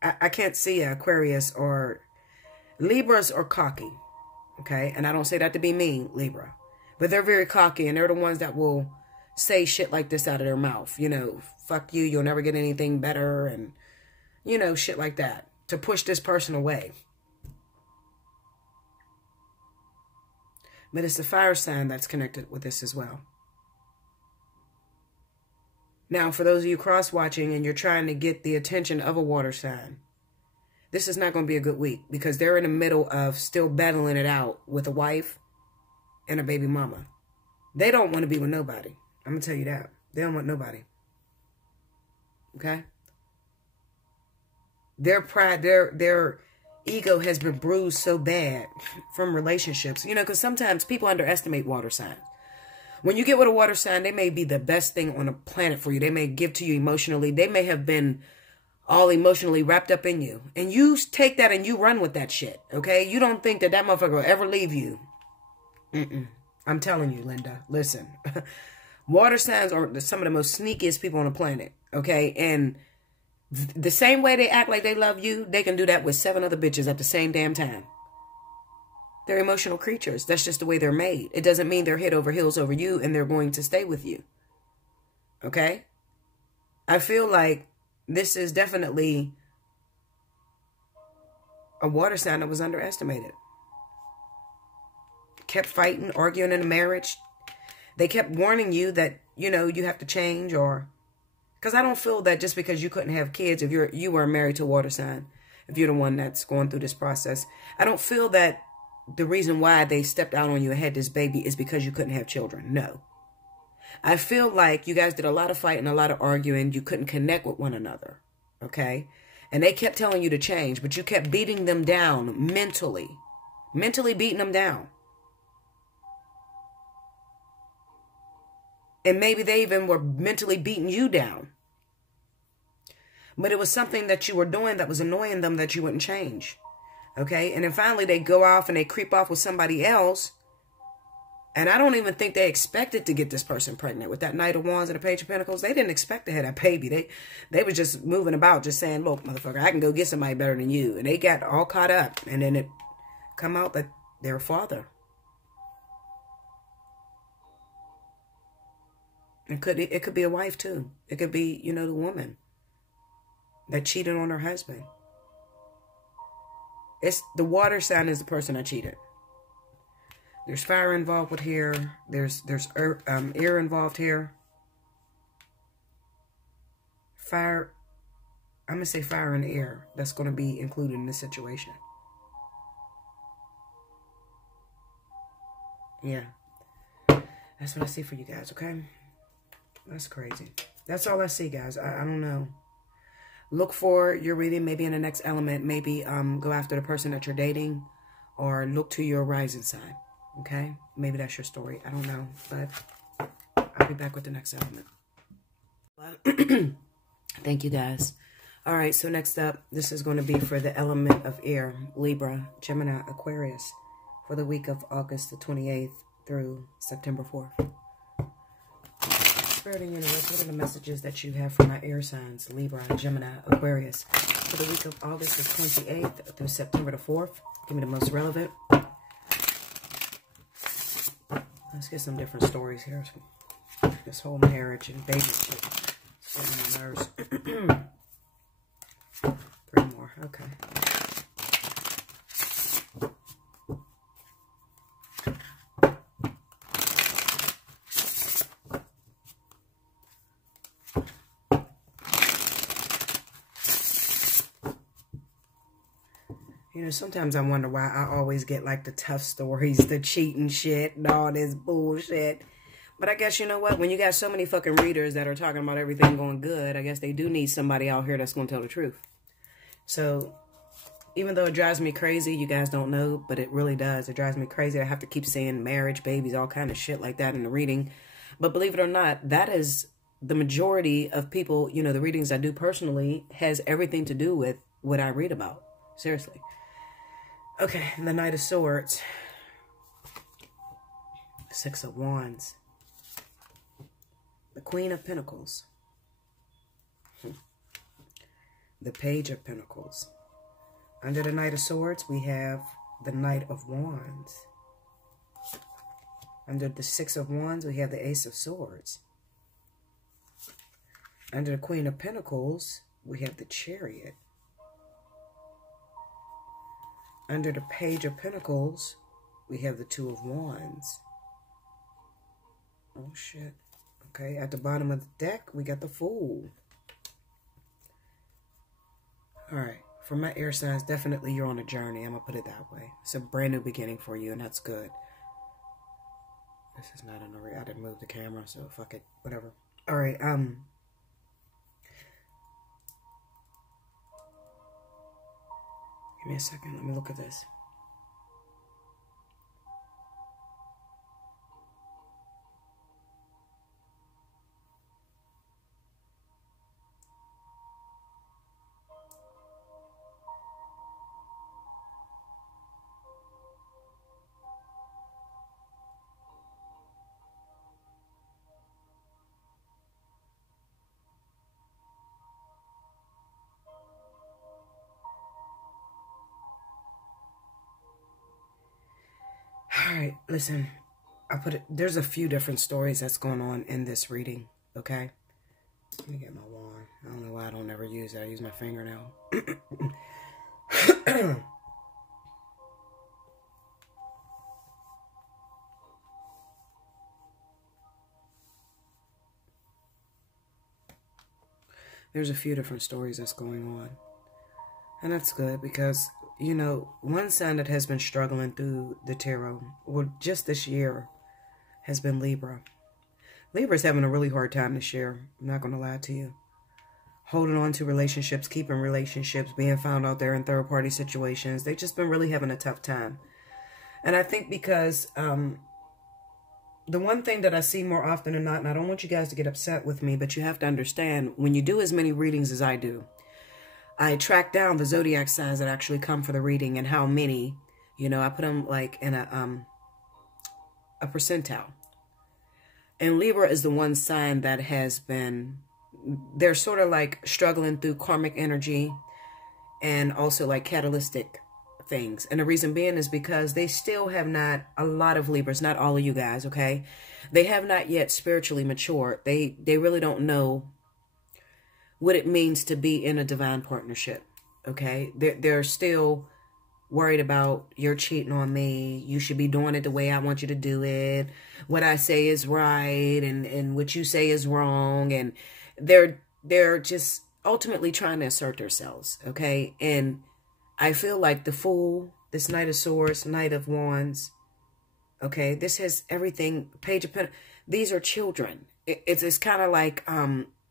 I can't see an Aquarius or... Libras are cocky. Okay? And I don't say that to be mean, Libra. But they're very cocky and they're the ones that will say shit like this out of their mouth. You know, fuck you, you'll never get anything better, and, you know, shit like that, to push this person away. But it's the fire sign that's connected with this as well. Now, for those of you cross-watching and you're trying to get the attention of a water sign, this is not going to be a good week, because they're in the middle of still battling it out with a wife and a baby mama. They don't want to be with nobody. I'm going to tell you that. They don't want nobody. Okay? Their pride, their ego has been bruised so bad from relationships. You know, because sometimes people underestimate water signs. When you get with a water sign, they may be the best thing on the planet for you. They may give to you emotionally. They may have been all emotionally wrapped up in you. And you take that and you run with that shit, okay? You don't think that that motherfucker will ever leave you. I'm telling you, Linda, listen. Water signs are some of the most sneakiest people on the planet, okay? And the same way they act like they love you, they can do that with 7 other bitches at the same damn time. They're emotional creatures. That's just the way they're made. It doesn't mean they're head over heels over you and they're going to stay with you. Okay? I feel like this is definitely a water sign that was underestimated. Kept fighting, arguing in a marriage. They kept warning you that, you know, you have to change, or... Because I don't feel that just because you couldn't have kids, if you were married to a water sign, if you're the one that's going through this process, I don't feel that the reason why they stepped out on you and had this baby is because you couldn't have children. No. I feel like you guys did a lot of fighting, a lot of arguing. You couldn't connect with one another. Okay? And they kept telling you to change, but you kept beating them down mentally. Mentally beating them down. And maybe they even were mentally beating you down. But it was something that you were doing that was annoying them that you wouldn't change. Okay? And then finally they go off and they creep off with somebody else. And I don't even think they expected to get this person pregnant with that Knight of Wands and the Page of Pentacles. They didn't expect to have that baby. They were just moving about, just saying, look, motherfucker, I can go get somebody better than you. And they got all caught up. And then it come out that they're a father. It could be a wife too. It could be, you know, the woman that cheated on her husband. It's the water sign is the person that cheated. There's fire involved with here. There's air involved here. Fire. I'm gonna say fire and air. That's gonna be included in this situation. Yeah, that's what I see for you guys. Okay. That's crazy. That's all I see, guys. I don't know. Look for your reading maybe in the next element. Maybe go after the person that you're dating, or look to your rising sign. Okay? Maybe that's your story. I don't know. But I'll be back with the next element. Thank you, guys. All right. So next up, this is going to be for the element of air. Libra, Gemini, Aquarius. For the week of August the 28th through September 4th. Spirit and Universe, what are the messages that you have for my air signs? Libra, Gemini, Aquarius. For the week of August the 28th through September the 4th. Give me the most relevant. Let's get some different stories here. This whole marriage and baby shit. It's getting on my nerves. 3 more. Okay. You know, sometimes I wonder why I always get like the tough stories, the cheating shit and all this bullshit. But I guess, you know what? When you got so many fucking readers that are talking about everything going good, I guess they do need somebody out here that's going to tell the truth. So, even though it drives me crazy, you guys don't know, but it really does. It drives me crazy. I have to keep saying marriage, babies, all kind of shit like that in the reading. But believe it or not, that is the majority of people, you know, the readings I do personally has everything to do with what I read about. Seriously. Okay, the Knight of Swords. 6 of Wands. The Queen of Pentacles. The Page of Pentacles. Under the Knight of Swords, we have the Knight of Wands. Under the 6 of Wands, we have the Ace of Swords. Under the Queen of Pentacles, we have the Chariot. Under the Page of Pentacles, we have the Two of Wands. Oh, shit. Okay, at the bottom of the deck, we got the Fool. All right, for my air signs, definitely you're on a journey. I'm going to put it that way. It's a brand new beginning for you, and that's good. This is not in the I didn't move the camera, so fuck it. Whatever. All right, Give me a second. Let me look at this. All right, listen, there's a few different stories that's going on in this reading, okay? Let me get my wand. I don't know why I don't ever use it. I use my finger now. There's a few different stories that's going on. And that's good because, you know, one sign that has been struggling through the tarot, well, just this year, has been Libra. Libra's having a really hard time this year. I'm not going to lie to you. Holding on to relationships, keeping relationships, being found out there in third-party situations. They've just been really having a tough time. And I think because the one thing that I see more often than not, and I don't want you guys to get upset with me, but you have to understand, when you do as many readings as I do, I track down the zodiac signs that actually come for the reading and how many, you know, I put them like in a percentile. And Libra is the one sign that has been, they're sort of like struggling through karmic energy and also like catalytic things. And the reason being is because they still have not, a lot of Libras, not all of you guys, okay? They have not yet spiritually matured. They really don't know what it means to be in a divine partnership, okay? They're still worried about, you're cheating on me, you should be doing it the way I want you to do it, what I say is right, and what you say is wrong, and they're just ultimately trying to assert themselves, okay? And I feel like the Fool, this Knight of Swords, Knight of Wands, okay? This has everything, Page of Pentacles, these are children. It's kind of like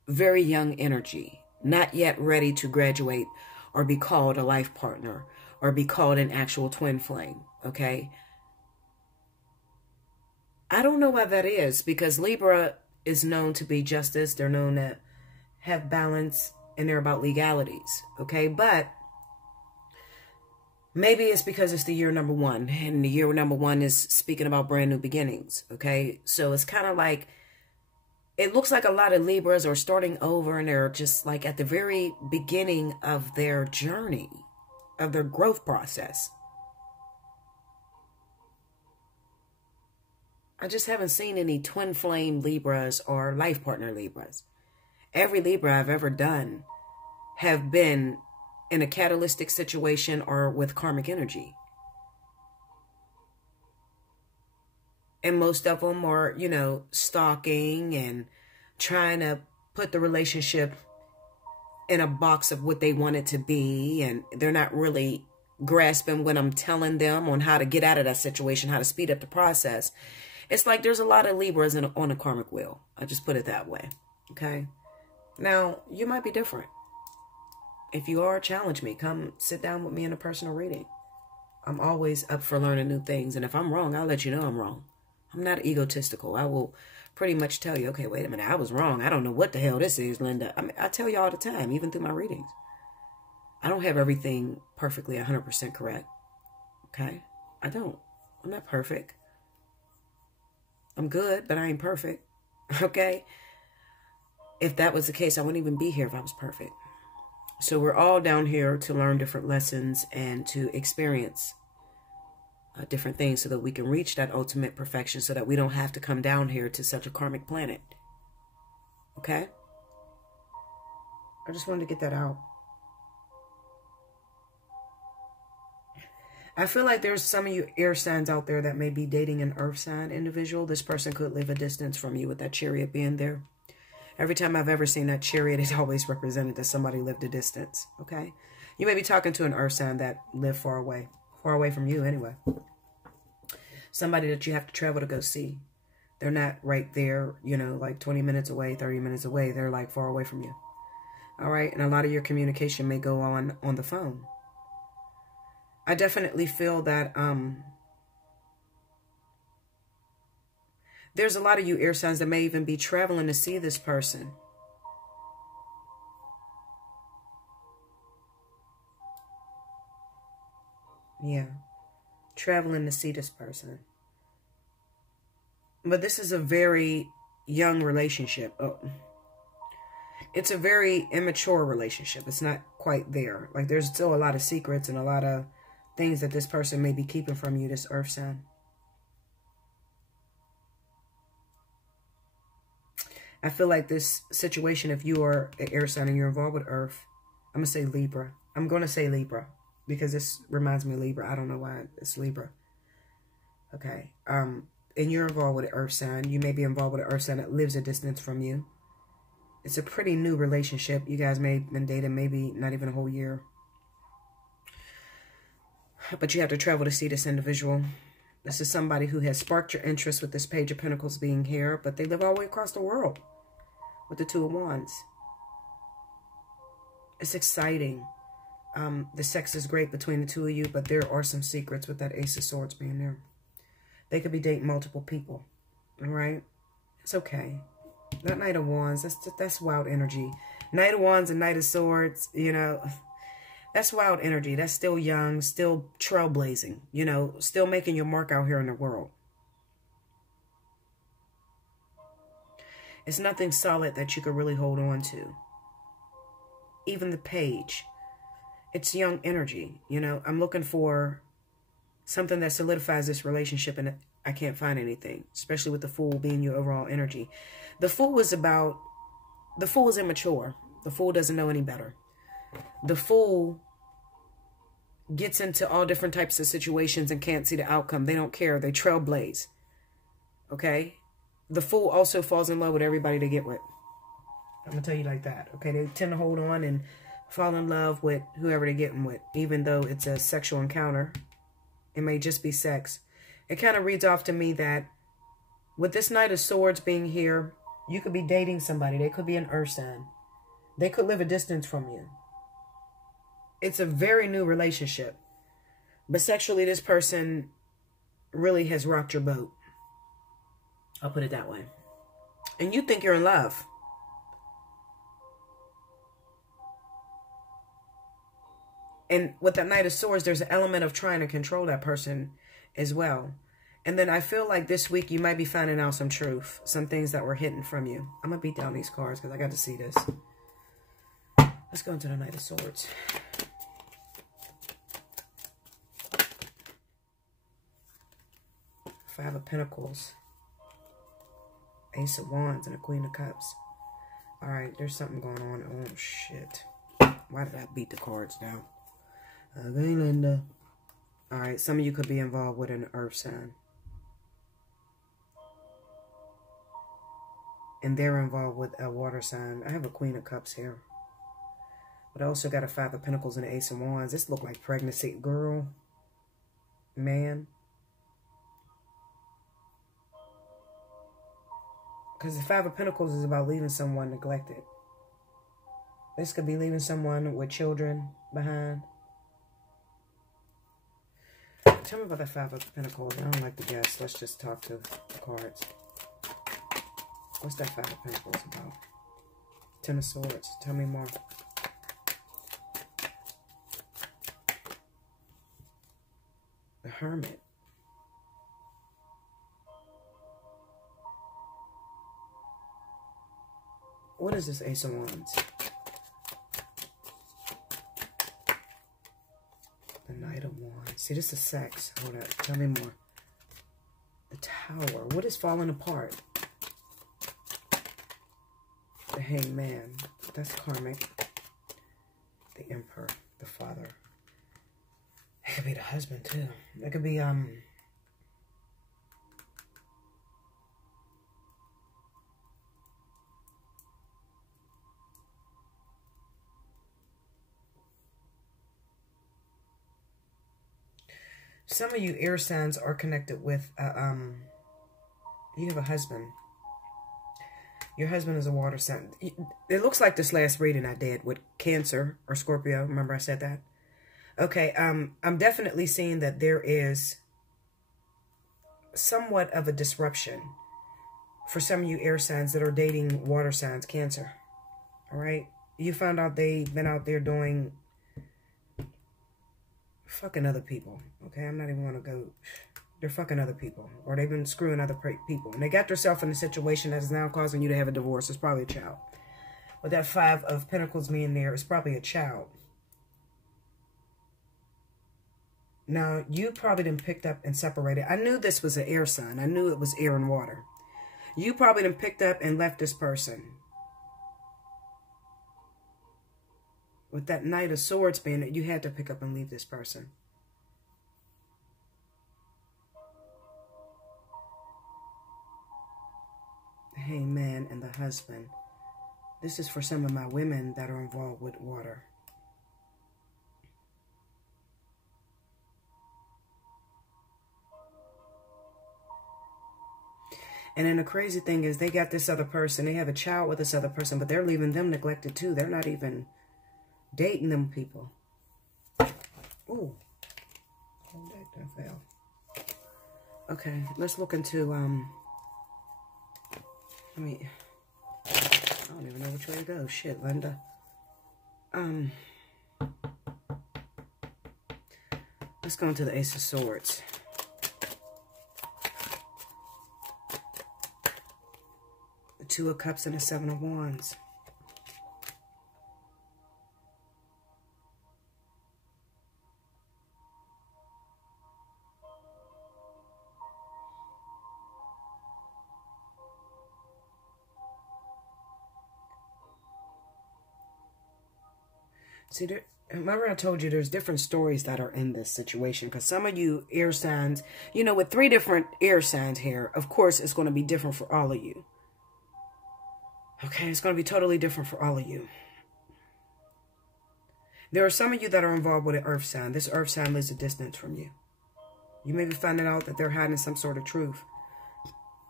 very young energy, not yet ready to graduate or be called a life partner or be called an actual twin flame, okay? I don't know why that is, because Libra is known to be justice. They're known to have balance, and they're about legalities, okay? But maybe it's because it's the year number one, and the year number one is speaking about brand new beginnings, okay? So it's kind of like, it looks like a lot of Libras are starting over, and they're just like at the very beginning of their journey, of their growth process. I just haven't seen any twin flame Libras or life partner Libras. Every Libra I've ever done have been in a catalytic situation or with karmic energy. And most of them are, you know, stalking and trying to put the relationship in a box of what they want it to be. And they're not really grasping what I'm telling them on how to get out of that situation, how to speed up the process. It's like there's a lot of Libras on a karmic wheel. I just put it that way. Okay. Now, you might be different. If you are, challenge me. Come sit down with me in a personal reading. I'm always up for learning new things. And if I'm wrong, I'll let you know I'm wrong. I'm not egotistical. I will pretty much tell you, okay, wait a minute, I was wrong. I don't know what the hell this is, Linda. I mean, I tell you all the time, even through my readings. I don't have everything perfectly 100% correct. Okay? I don't. I'm not perfect. I'm good, but I ain't perfect. Okay? If that was the case, I wouldn't even be here if I was perfect. So we're all down here to learn different lessons and to experience different things so that we can reach that ultimate perfection, so that we don't have to come down here to such a karmic planet. Okay? I just wanted to get that out. I feel like there's some of you air signs out there that may be dating an earth sign individual. This person could live a distance from you with that chariot being there. Every time I've ever seen that chariot, it's always represented that somebody lived a distance, okay? You may be talking to an earth sign that lived far away from you anyway. Somebody that you have to travel to go see. They're not right there, you know, like 20 minutes away, 30 minutes away. They're like far away from you, all right? And a lot of your communication may go on the phone. I definitely feel that there's a lot of you air signs that may even be traveling to see this person. Yeah, traveling to see this person. But this is a very young relationship. Oh, it's a very immature relationship. It's not quite there. Like there's still a lot of secrets and a lot of things that this person may be keeping from you, this earth sign. I feel like this situation, if you are an air sign and you're involved with earth, I'm going to say Libra. I'm going to say Libra because this reminds me of Libra. I don't know why it's Libra. Okay. And you're involved with an earth sign. You may be involved with an earth sign that lives a distance from you. It's a pretty new relationship. You guys may have been dating maybe not even a whole year. But you have to travel to see this individual. This is somebody who has sparked your interest with this Page of Pentacles being here, but they live all the way across the world with the Two of Wands. It's exciting. The sex is great between the two of you, but there are some secrets with that Ace of Swords being there. They could be dating multiple people, all right? It's okay. That Knight of Wands, that's wild energy. Knight of Wands and Knight of Swords, you know, that's wild energy. That's still young, still trailblazing, you know, still making your mark out here in the world. It's nothing solid that you could really hold on to. Even the Page, it's young energy, you know. I'm looking for something that solidifies this relationship, and I can't find anything, especially with the Fool being your overall energy. The Fool is immature. The Fool doesn't know any better. The Fool gets into all different types of situations and can't see the outcome. They don't care. They trailblaze. Okay? The Fool also falls in love with everybody they get with. I'm going to tell you like that. Okay? They tend to hold on and fall in love with whoever they're getting with, even though it's a sexual encounter. It may just be sex. It kind of reads off to me that with this Knight of Swords being here, you could be dating somebody. They could be an earth sign. They could live a distance from you. It's a very new relationship. But sexually, this person really has rocked your boat. I'll put it that way. And you think you're in love. And with that Knight of Swords, there's an element of trying to control that person as well. And then I feel like this week you might be finding out some truth. Some things that were hidden from you. I'm going to beat down these cards because I got to see this. Let's go into the Knight of Swords. Five of Pentacles. Ace of Wands and a Queen of Cups. Alright, there's something going on. Oh, shit. Why did I beat the cards down? Okay, Linda. Alright, some of you could be involved with an earth sign. And they're involved with a water sign. I have a Queen of Cups here. But I also got a Five of Pentacles and an Ace of Wands. This look like pregnancy. Girl. Man. Because the Five of Pentacles is about leaving someone neglected. This could be leaving someone with children behind. Tell me about the Five of Pentacles. I don't like to guess. Let's just talk to the cards. What's that Five of Pentacles about? Ten of Swords. Tell me more. The Hermit. What is this Ace of Wands? The Knight of Wands. See, this is sex. Hold up. Tell me more. The Tower. What is falling apart? The Hangman. That's karmic. The Emperor, the father. It could be the husband too. It could be some of you air signs are connected with you have a husband. Your husband is a water sign. It looks like this last reading I did with Cancer or Scorpio. Remember I said that? Okay, I'm definitely seeing that there is somewhat of a disruption for some of you air signs that are dating water signs, Cancer. All right? You found out they've been out there doing fucking other people. Okay, I'm not even going to go. They're fucking other people. Or they've been screwing other people. And they got themselves in a situation that is now causing you to have a divorce. It's probably a child. With that 5 of Pentacles being there, it's probably a child. Now, you probably done picked up and separated. I knew this was an air sign. I knew it was air and water. You probably done picked up and left this person. With that Knight of Swords being that you had to pick up and leave this person. The Hangman and the husband. This is for some of my women that are involved with water. And then the crazy thing is they got this other person. They have a child with this other person, but they're leaving them neglected too. They're not even dating them people. Ooh. Oh, that fell. Okay, let's look into, I don't even know which way to go. Shit, Linda. Let's go into the Ace of Swords. The 2 of Cups and the 7 of Wands. See, remember I told you there's different stories that are in this situation. Because some of you air signs, you know, with 3 different air signs here, of course, it's going to be different for all of you. Okay, it's going to be totally different for all of you. There are some of you that are involved with an earth sign. This earth sign lives a distance from you. You may be finding out that they're hiding some sort of truth.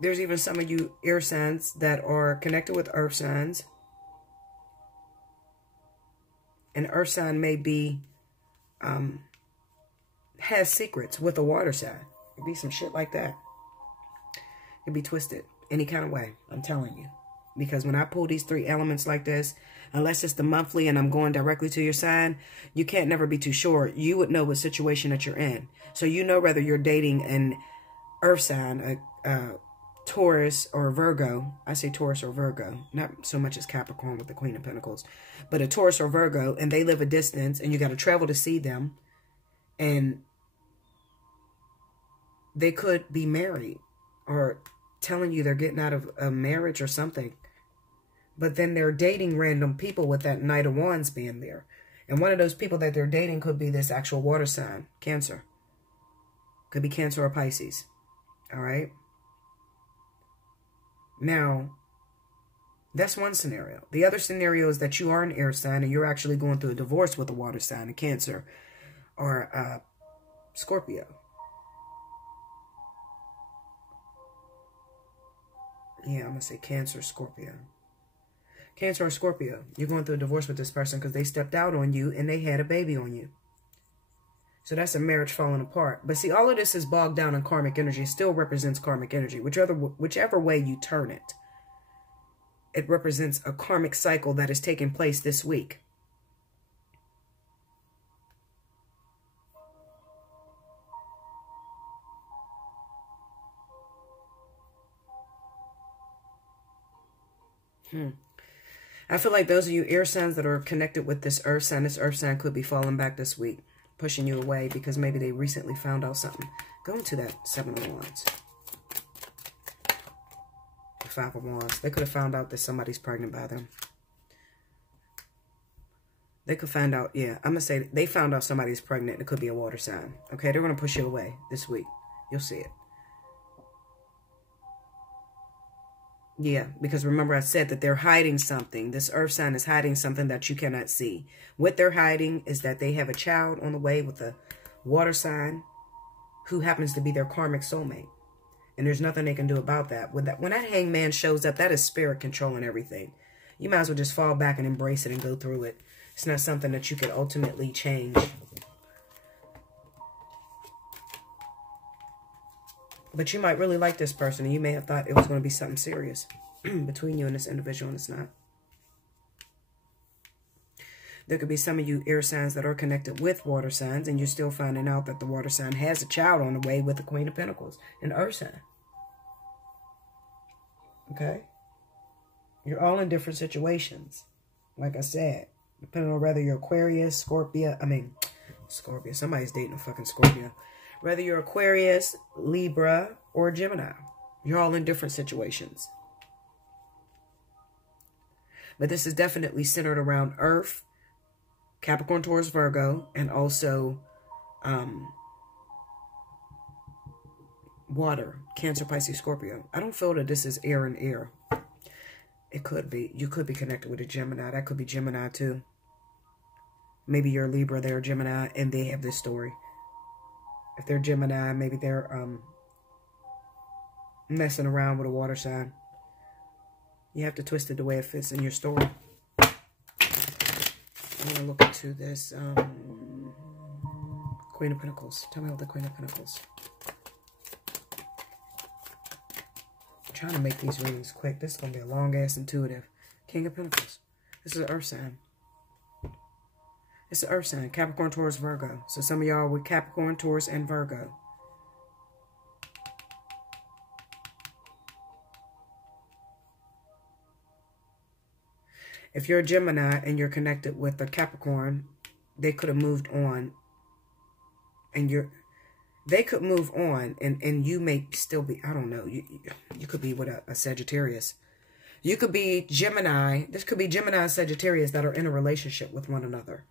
There's even some of you air signs that are connected with earth signs. An earth sign may be, has secrets with a water sign. It'd be some shit like that. It'd be twisted any kind of way, I'm telling you. Because when I pull these 3 elements like this, unless it's the monthly and I'm going directly to your sign, you can't never be too sure. You would know what situation that you're in. So you know whether you're dating an earth sign, a Taurus or Virgo. I say Taurus or Virgo, not so much as Capricorn with the Queen of Pentacles, but a Taurus or Virgo, and they live a distance and you got to travel to see them, and they could be married or telling you they're getting out of a marriage or something, but then they're dating random people with that Knight of Wands being there, and one of those people that they're dating could be this actual water sign, Cancer. Could be Cancer or Pisces. All right. Now, that's one scenario. The other scenario is that you are an air sign and you're actually going through a divorce with a water sign, a Cancer or Scorpio. Yeah, I'm going to say Cancer, Scorpio. Cancer or Scorpio. You're going through a divorce with this person because they stepped out on you and they had a baby on you. So that's a marriage falling apart. But see, all of this is bogged down in karmic energy. It still represents karmic energy. Whichever way you turn it, it represents a karmic cycle that is taking place this week. I feel like those of you air signs that are connected with this earth sign could be falling back this week, pushing you away because maybe they recently found out something. Go into that 7 of Wands. The 5 of Wands. They could have found out that somebody's pregnant by them. They could find out, yeah, I'm going to say they found out somebody's pregnant. It could be a water sign. Okay, they're going to push you away this week. You'll see it. Yeah, because remember I said that they're hiding something. This earth sign is hiding something that you cannot see. What they're hiding is that they have a child on the way with a water sign who happens to be their karmic soulmate. And there's nothing they can do about that. When that hangman shows up, that is spirit controlling everything. You might as well just fall back and embrace it and go through it. It's not something that you could ultimately change. But you might really like this person, and you may have thought it was going to be something serious between you and this individual, and it's not. There could be some of you air signs that are connected with water signs, and you're still finding out that the water sign has a child on the way with the Queen of Pentacles, an earth sign. Okay? You're all in different situations. Like I said, depending on whether you're Aquarius, Scorpio, somebody's dating a fucking Scorpio. Whether you're Aquarius, Libra, or Gemini. You're all in different situations. But this is definitely centered around Earth, Capricorn, Taurus, Virgo, and also water, Cancer, Pisces, Scorpio. I don't feel that this is air and air. It could be. You could be connected with a Gemini. That could be Gemini too. Maybe you're a Libra, they're a Gemini, and they have this story. If they're Gemini, maybe they're messing around with a water sign. You have to twist it the way it fits in your story. I'm going to look into this Queen of Pentacles. Tell me about the Queen of Pentacles. I'm trying to make these readings quick. This is going to be a long-ass intuitive. King of Pentacles. This is an earth sign. It's an earth sign, Capricorn, Taurus, Virgo. So some of y'all are with Capricorn, Taurus, and Virgo. If you're a Gemini and you're connected with a Capricorn, they could have moved on. And they could move on and you may still be, I don't know, you could be with a Sagittarius. You could be Gemini. This could be Gemini and Sagittarius that are in a relationship with one another.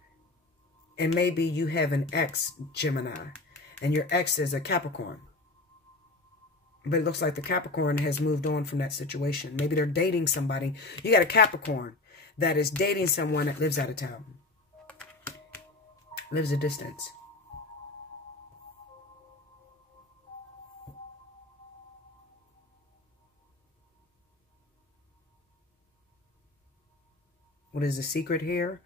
And maybe you have an ex-Gemini, and your ex is a Capricorn. But it looks like the Capricorn has moved on from that situation. Maybe they're dating somebody. You got a Capricorn that is dating someone that lives out of town. Lives a distance. What is the secret here?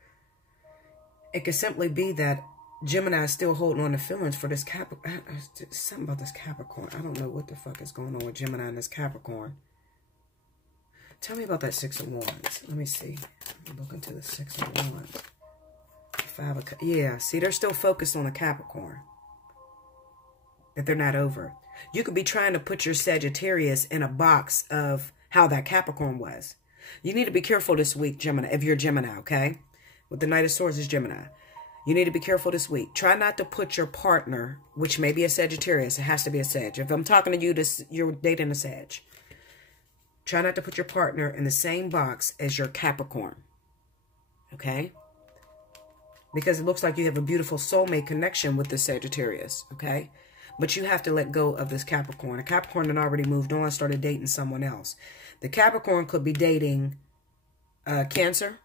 It could simply be that Gemini is still holding on to feelings for this Capricorn. Something about this Capricorn. I don't know what the fuck is going on with Gemini and this Capricorn. Tell me about that Six of Wands. Let me see. Look into the Six of Wands. Yeah, see, they're still focused on a Capricorn. That they're not over. You could be trying to put your Sagittarius in a box of how that Capricorn was. You need to be careful this week, Gemini, if you're Gemini, okay? With the Knight of Swords is Gemini. You need to be careful this week. Try not to put your partner, which may be a Sagittarius. It has to be a Sag. If I'm talking to you, you're dating a Sag. Try not to put your partner in the same box as your Capricorn. Okay? Because it looks like you have a beautiful soulmate connection with the Sagittarius. Okay? But you have to let go of this Capricorn. A Capricorn had already moved on, started dating someone else. The Capricorn could be dating Cancer.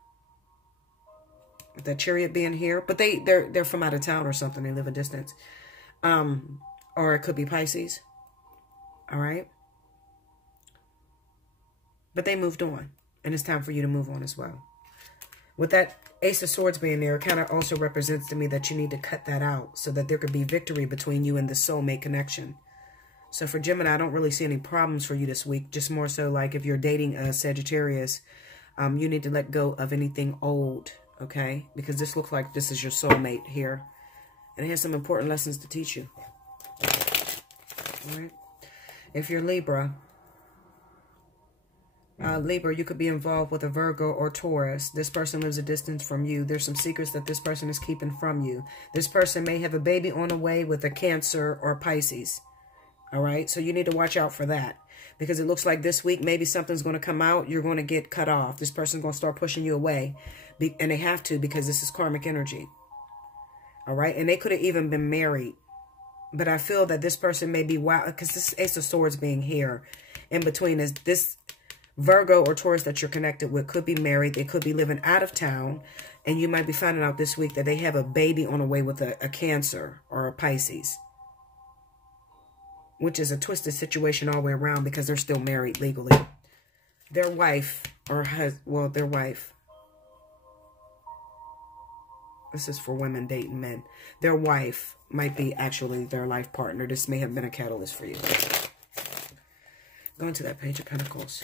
With that Chariot being here. But they're from out of town or something. They live a distance. Or it could be Pisces. All right? But they moved on. And it's time for you to move on as well. With that Ace of Swords being there, it kind of also represents to me that you need to cut that out so that there could be victory between you and the soulmate connection. So for Gemini, I don't really see any problems for you this week. Just more so like if you're dating a Sagittarius, you need to let go of anything old, okay? Because this looks like this is your soulmate here. And it has some important lessons to teach you. All right? If you're Libra, Libra, you could be involved with a Virgo or Taurus. This person lives a distance from you. There's some secrets that this person is keeping from you. This person may have a baby on the way with a Cancer or Pisces. All right. So you need to watch out for that, because it looks like this week, maybe something's going to come out. You're going to get cut off. This person's going to start pushing you away. And they have to, because this is karmic energy. All right. And they could have even been married. But I feel that this person may be wild, because this Ace of Swords being here in between is this Virgo or Taurus that you're connected with could be married. They could be living out of town. And you might be finding out this week that they have a baby on the way with a Cancer or a Pisces, which is a twisted situation all the way around, because they're still married legally. Their wife or well, their wife. This is for women dating men. Their wife might be actually their life partner. This may have been a catalyst for you. Going to that Page of Pentacles.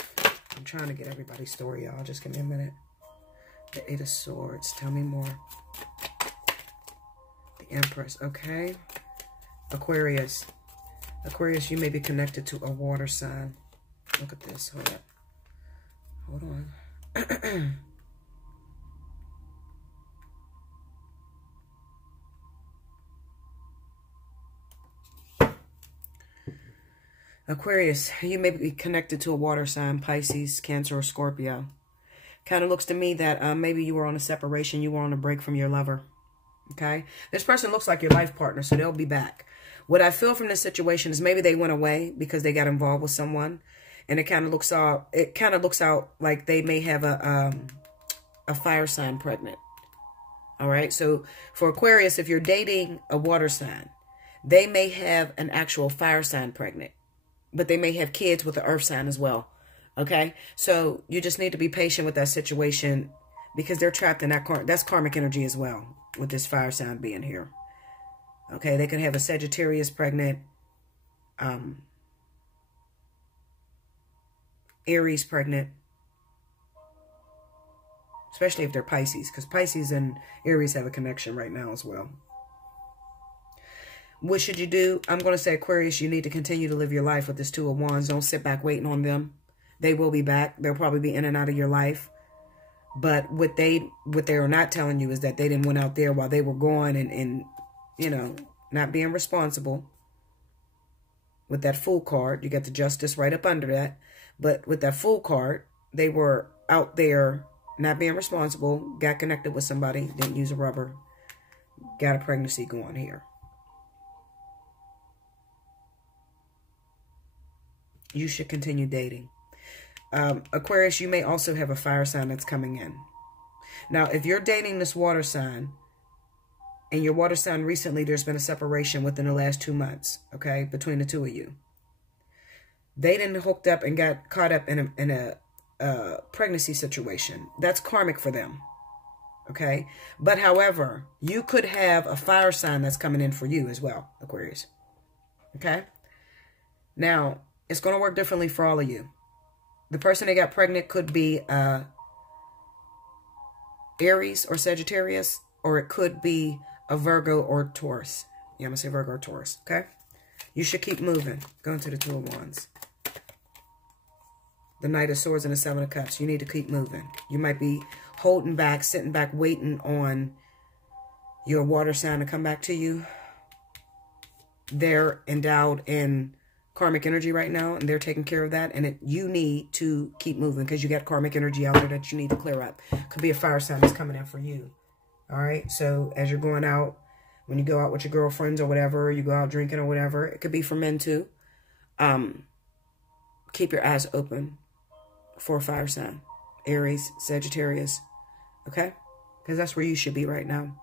I'm trying to get everybody's story, y'all. Just give me a minute. The Eight of Swords. Tell me more. The Empress. Okay. Aquarius. Aquarius, you may be connected to a water sign. Look at this. Hold up. Hold on. Aquarius, you may be connected to a water sign, Pisces, Cancer, or Scorpio. Kind of looks to me that maybe you were on a separation. You were on a break from your lover. Okay? This person looks like your life partner, so they'll be back. What I feel from this situation is maybe they went away because they got involved with someone. And it kind of looks out like they may have a fire sign pregnant. All right? So for Aquarius, if you're dating a water sign, they may have an actual fire sign pregnant. But they may have kids with the earth sign as well. Okay? So you just need to be patient with that situation, because they're trapped in that that's karmic energy as well, with this fire sign being here. Okay? They could have a Sagittarius pregnant, Aries pregnant, especially if they're Pisces, because Pisces and Aries have a connection right now as well. What should you do? I'm going to say, Aquarius, you need to continue to live your life with this Two of Wands. Don't sit back waiting on them. They will be back. They'll probably be in and out of your life. But what they are not telling you is that they didn't went out there while they were gone and you know, not being responsible. With that Fool card, you got the Justice right up under that. But with that Fool card, they were out there not being responsible, got connected with somebody, didn't use a rubber, got a pregnancy going here. You should continue dating. Aquarius, you may also have a fire sign that's coming in. Now, if you're dating this water sign, and your water sign recently, there's been a separation within the last 2 months, okay, between the two of you. They didn't hooked up and got caught up in a pregnancy situation. That's karmic for them, okay? But however, you could have a fire sign that's coming in for you as well, Aquarius, okay? Now, it's going to work differently for all of you. The person that got pregnant could be Aries or Sagittarius, or it could be a Virgo or Taurus. Yeah, I'm going to say Virgo or Taurus, okay? You should keep moving. Going to the Two of Wands. The Knight of Swords and the Seven of Cups. You need to keep moving. You might be holding back, sitting back, waiting on your water sign to come back to you. They're endowed in karmic energy right now, and they're taking care of that, and you need to keep moving, because you got karmic energy out there that you need to clear up. Could be a fire sign that's coming in for you. All right, so as you're going out, when you go out with your girlfriends or whatever, you go out drinking or whatever, it could be for men too. Keep your eyes open for a fire sign, Aries, Sagittarius, okay? Because that's where you should be right now.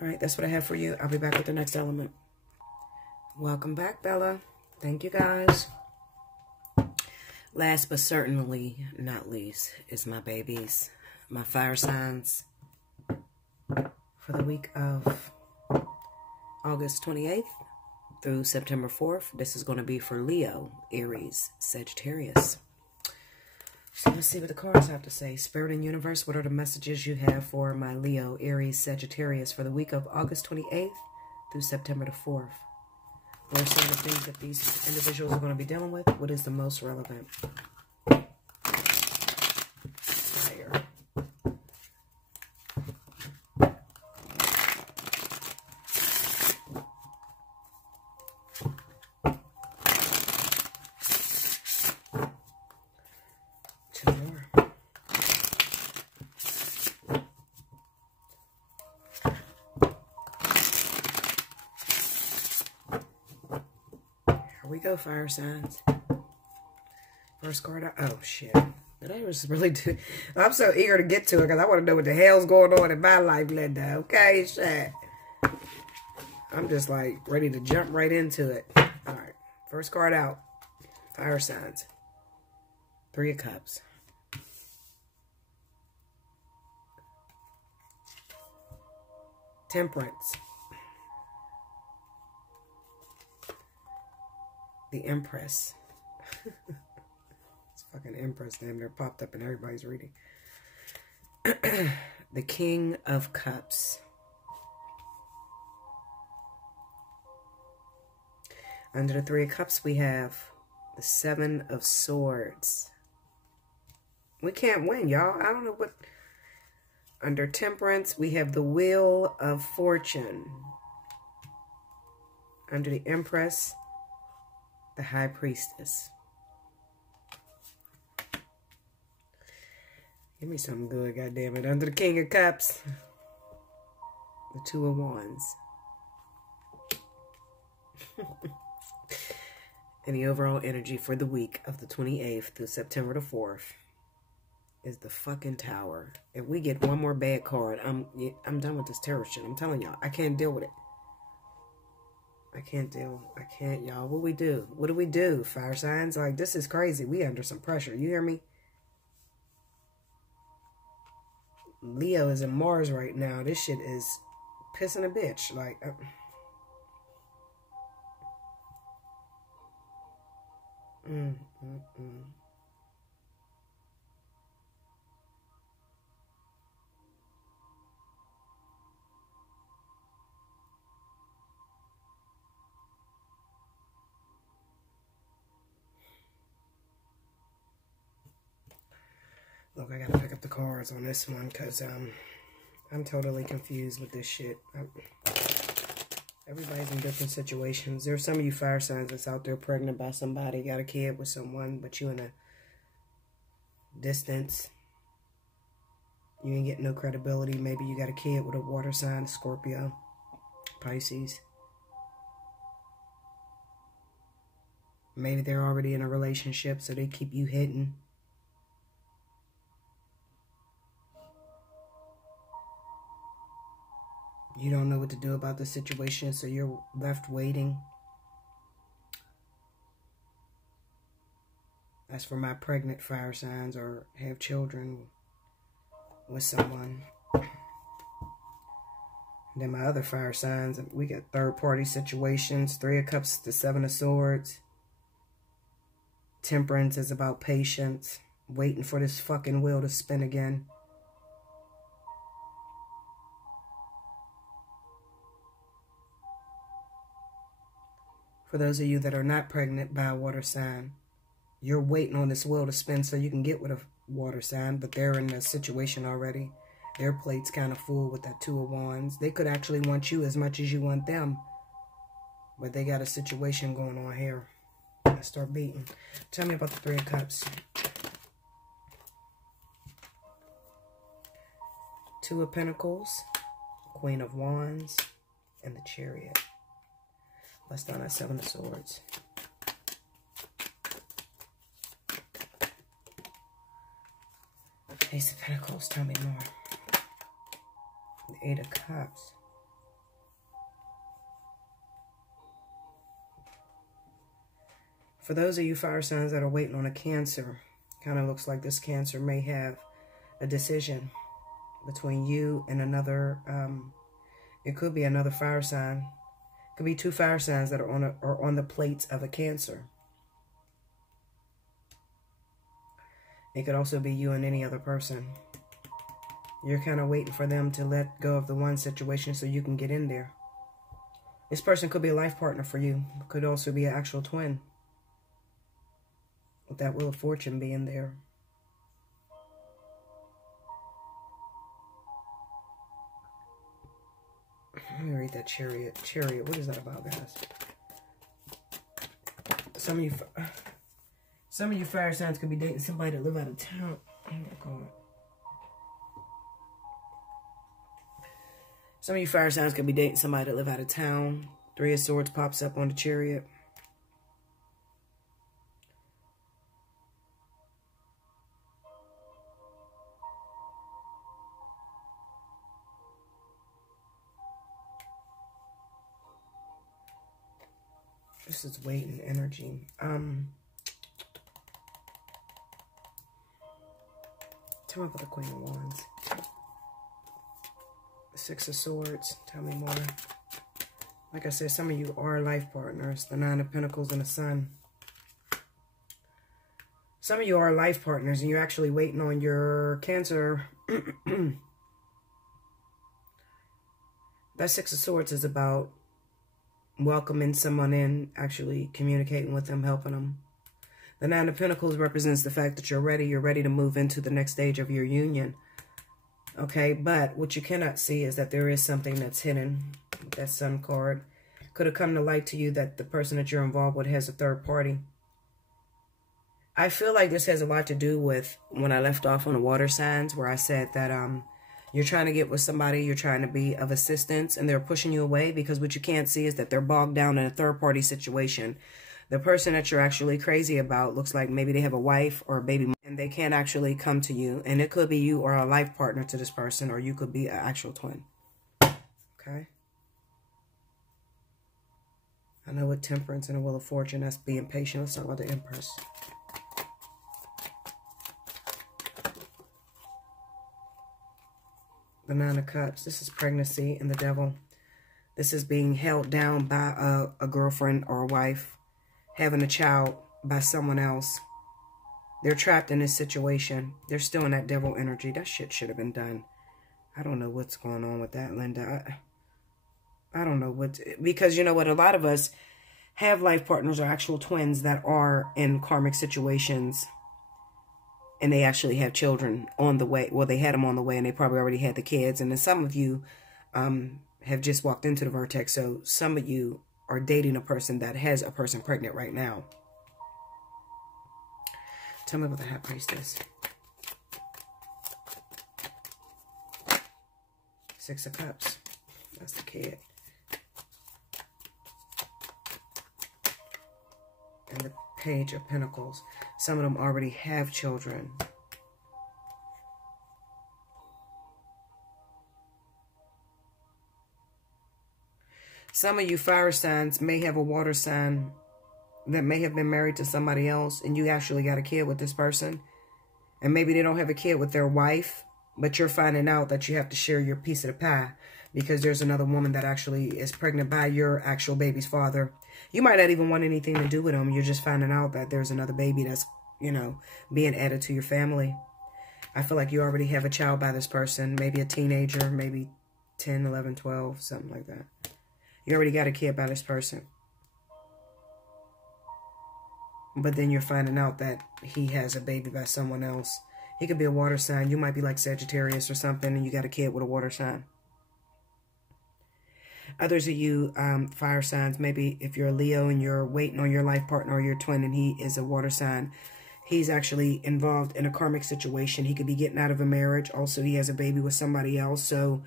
All right, that's what I have for you. I'll be back with the next element. Welcome back, Bella. Thank you, guys. Last but certainly not least is my babies, my fire signs for the week of August 28th through September 4th. This is going to be for Leo, Aries, Sagittarius. So let's see what the cards have to say. Spirit and Universe, what are the messages you have for my Leo, Aries, Sagittarius for the week of August 28th through September the 4th? What are some of the things that these individuals are going to be dealing with? What is the most relevant? Fire. Here we go, fire signs. First card out. Oh, shit. Did I was really do? I'm so eager to get to it because I want to know what the hell's going on in my life, Linda. Okay, shit. I'm just like ready to jump right into it. All right. First card out. Fire signs. 3 of Cups. Temperance. The Empress. It's fucking Empress damn near popped up in everybody's reading. The King of Cups. Under the 3 of Cups, we have the 7 of Swords. We can't win, y'all. I don't know what... Under Temperance, we have the Wheel of Fortune. Under the Empress, the High Priestess. Give me something good, goddammit. Under the King of Cups, the 2 of Wands. And the overall energy for the week of the 28th through September the 4th is the fucking Tower. If we get one more bad card, I'm done with this terror shit. I'm telling y'all, I can't deal with it. I can't, y'all. What we do? What do we do? Fire signs? Like, this is crazy. We under some pressure. You hear me? Leo is in Mars right now. This shit is pissing a bitch. Like, Look, I gotta pick up the cards on this one because I'm totally confused with this shit. Everybody's in different situations. There's some of you fire signs that's out there pregnant by somebody, got a kid with someone, but you in a distance. You ain't getting no credibility. Maybe you got a kid with a water sign, Scorpio, Pisces. Maybe they're already in a relationship, so they keep you hidden. You don't know what to do about the situation, so you're left waiting. As for my pregnant fire signs or have children with someone. Then my other fire signs, we got third-party situations. 3 of Cups, the 7 of Swords. Temperance is about patience. Waiting for this fucking wheel to spin again. For those of you that are not pregnant by a water sign, you're waiting on this wheel to spin so you can get with a water sign, but they're in a situation already. Their plate's kind of full with that 2 of Wands. They could actually want you as much as you want them, but they got a situation going on here. Let's start beating. Tell me about the 3 of Cups. 2 of Pentacles, Queen of Wands, and the Chariot. Let's down that 7 of Swords. Ace of Pentacles, tell me more. The 8 of Cups. For those of you fire signs that are waiting on a Cancer, kind of looks like this Cancer may have a decision between you and another, it could be another fire sign. Could be 2 fire signs that are on the plates of a Cancer. It could also be you and any other person. You're kind of waiting for them to let go of the one situation so you can get in there. This person could be a life partner for you. Could also be an actual twin. With that Wheel of Fortune being there. Let me read that Chariot. Chariot, what is that about, guys? Some of you fire signs could be dating somebody that live out of town. Oh my God. Some of you fire signs could be dating somebody that live out of town. 3 of Swords pops up on the Chariot. This is waiting energy. Tell me about the Queen of Wands. The Six of Swords. Tell me more. Like I said, some of you are life partners. The Nine of Pentacles and the Sun. Some of you are life partners and you're actually waiting on your Cancer. That Six of Swords is about welcoming someone in, actually communicating with them, helping them. The Nine of Pentacles represents the fact that you're ready to move into the next stage of your union. Okay, but what you cannot see is that there is something that's hidden. That Sun card could have come to light to you that the person that you're involved with has a third party. I feel like this has a lot to do with when I left off on the water signs, where I said that you're trying to get with somebody, you're trying to be of assistance, and they're pushing you away because what you can't see is that they're bogged down in a third party situation. The person that you're actually crazy about looks like maybe they have a wife or a baby, and they can't actually come to you. And it could be you or a life partner to this person, or you could be an actual twin. Okay. I know with Temperance and a Wheel of Fortune, that's being patient. Let's talk about the Empress. The Nine of Cups. This is pregnancy and the Devil. This is being held down by a girlfriend or a wife. Having a child by someone else. They're trapped in this situation. They're still in that devil energy. That shit should have been done. I don't know what's going on with that, Linda. I don't know what... Because you know what? A lot of us have life partners or actual twins that are in karmic situations. And they actually have children on the way. Well, they had them on the way and they probably already had the kids. And then some of you have just walked into the vortex. So some of you are dating a person that has a person pregnant right now. Tell me about the High Priestess. Six of Cups. That's the kid. And the Page of Pentacles. Some of them already have children. Some of you fire signs may have a water sign that may have been married to somebody else, and you actually got a kid with this person. And maybe they don't have a kid with their wife, but you're finding out that you have to share your piece of the pie because there's another woman that actually is pregnant by your actual baby's father. You might not even want anything to do with them. You're just finding out that there's another baby that's, you know, being added to your family. I feel like you already have a child by this person, maybe a teenager, maybe 10, 11, 12, something like that. You already got a kid by this person. But then you're finding out that he has a baby by someone else. He could be a water sign. You might be like Sagittarius or something, and you got a kid with a water sign. Others of you fire signs, maybe if you're a Leo and you're waiting on your life partner or your twin and he is a water sign, he's actually involved in a karmic situation. He could be getting out of a marriage. Also, he has a baby with somebody else. So,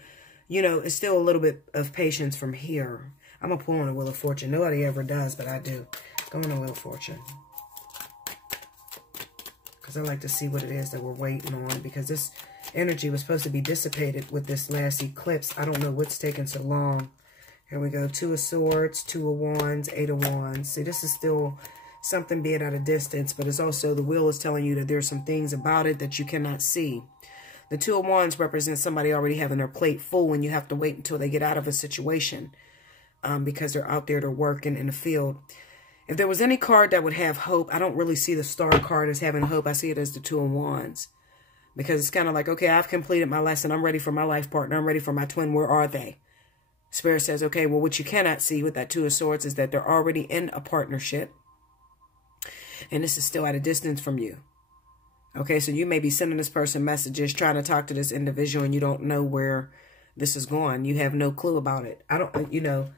you know, it's still a little bit of patience from here. I'm going to pull on a Wheel of Fortune. Nobody ever does, but I do. Go on a Wheel of Fortune. Because I like to see what it is that we're waiting on. Because this energy was supposed to be dissipated with this last eclipse. I don't know what's taking so long. Here we go. Two of Swords, Two of Wands, Eight of Wands. See, this is still something being at a distance. But it's also, the wheel is telling you that there's some things about it that you cannot see. The Two of Wands represents somebody already having their plate full. And you have to wait until they get out of a situation. Because they're out there, they're working in the field. If there was any card that would have hope, I don't really see the Star card as having hope. I see it as the Two of Wands. Because it's kind of like, okay, I've completed my lesson. I'm ready for my life partner. I'm ready for my twin. Where are they? Spirit says, okay, well, what you cannot see with that Two of Swords is that they're already in a partnership. And this is still at a distance from you. Okay, so you may be sending this person messages, trying to talk to this individual, and you don't know where this is going. You have no clue about it. I don't, you know,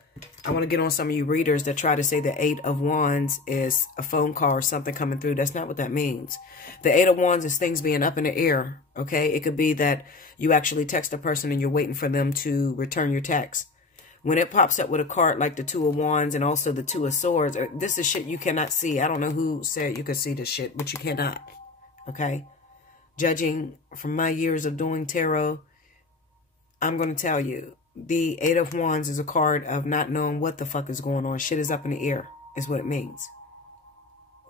I want to get on some of you readers that try to say the Eight of Wands is a phone call or something coming through. That's not what that means. The Eight of Wands is things being up in the air, okay? It could be that you actually text a person and you're waiting for them to return your text. When it pops up with a card like the Two of Wands and also the Two of Swords, this is shit you cannot see. I don't know who said you could see this shit, but you cannot, okay? Judging from my years of doing tarot, I'm going to tell you, the Eight of Wands is a card of not knowing what the fuck is going on. Shit is up in the air, is what it means.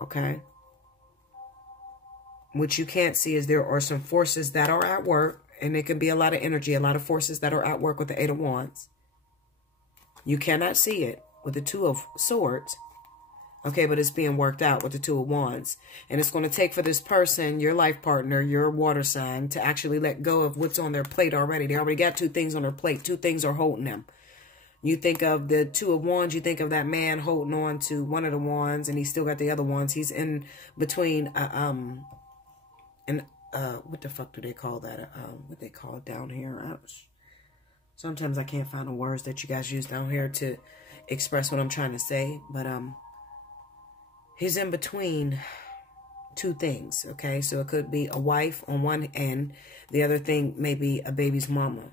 Okay? What you can't see is there are some forces that are at work, and it can be a lot of energy, a lot of forces that are at work with the Eight of Wands. You cannot see it with the Two of Swords. Okay, but it's being worked out with the Two of Wands. And it's going to take for this person, your life partner, your water sign, to actually let go of what's on their plate already. They already got 2 things on their plate. 2 things are holding them. You think of the Two of Wands, you think of that man holding on to one of the wands, and he's still got the other wands. He's in between, what the fuck do they call that? What they call it down here? Sometimes I can't find the words that you guys use down here to express what I'm trying to say, but, he's in between 2 things, okay? So it could be a wife on one end. The other thing may be a baby's mama,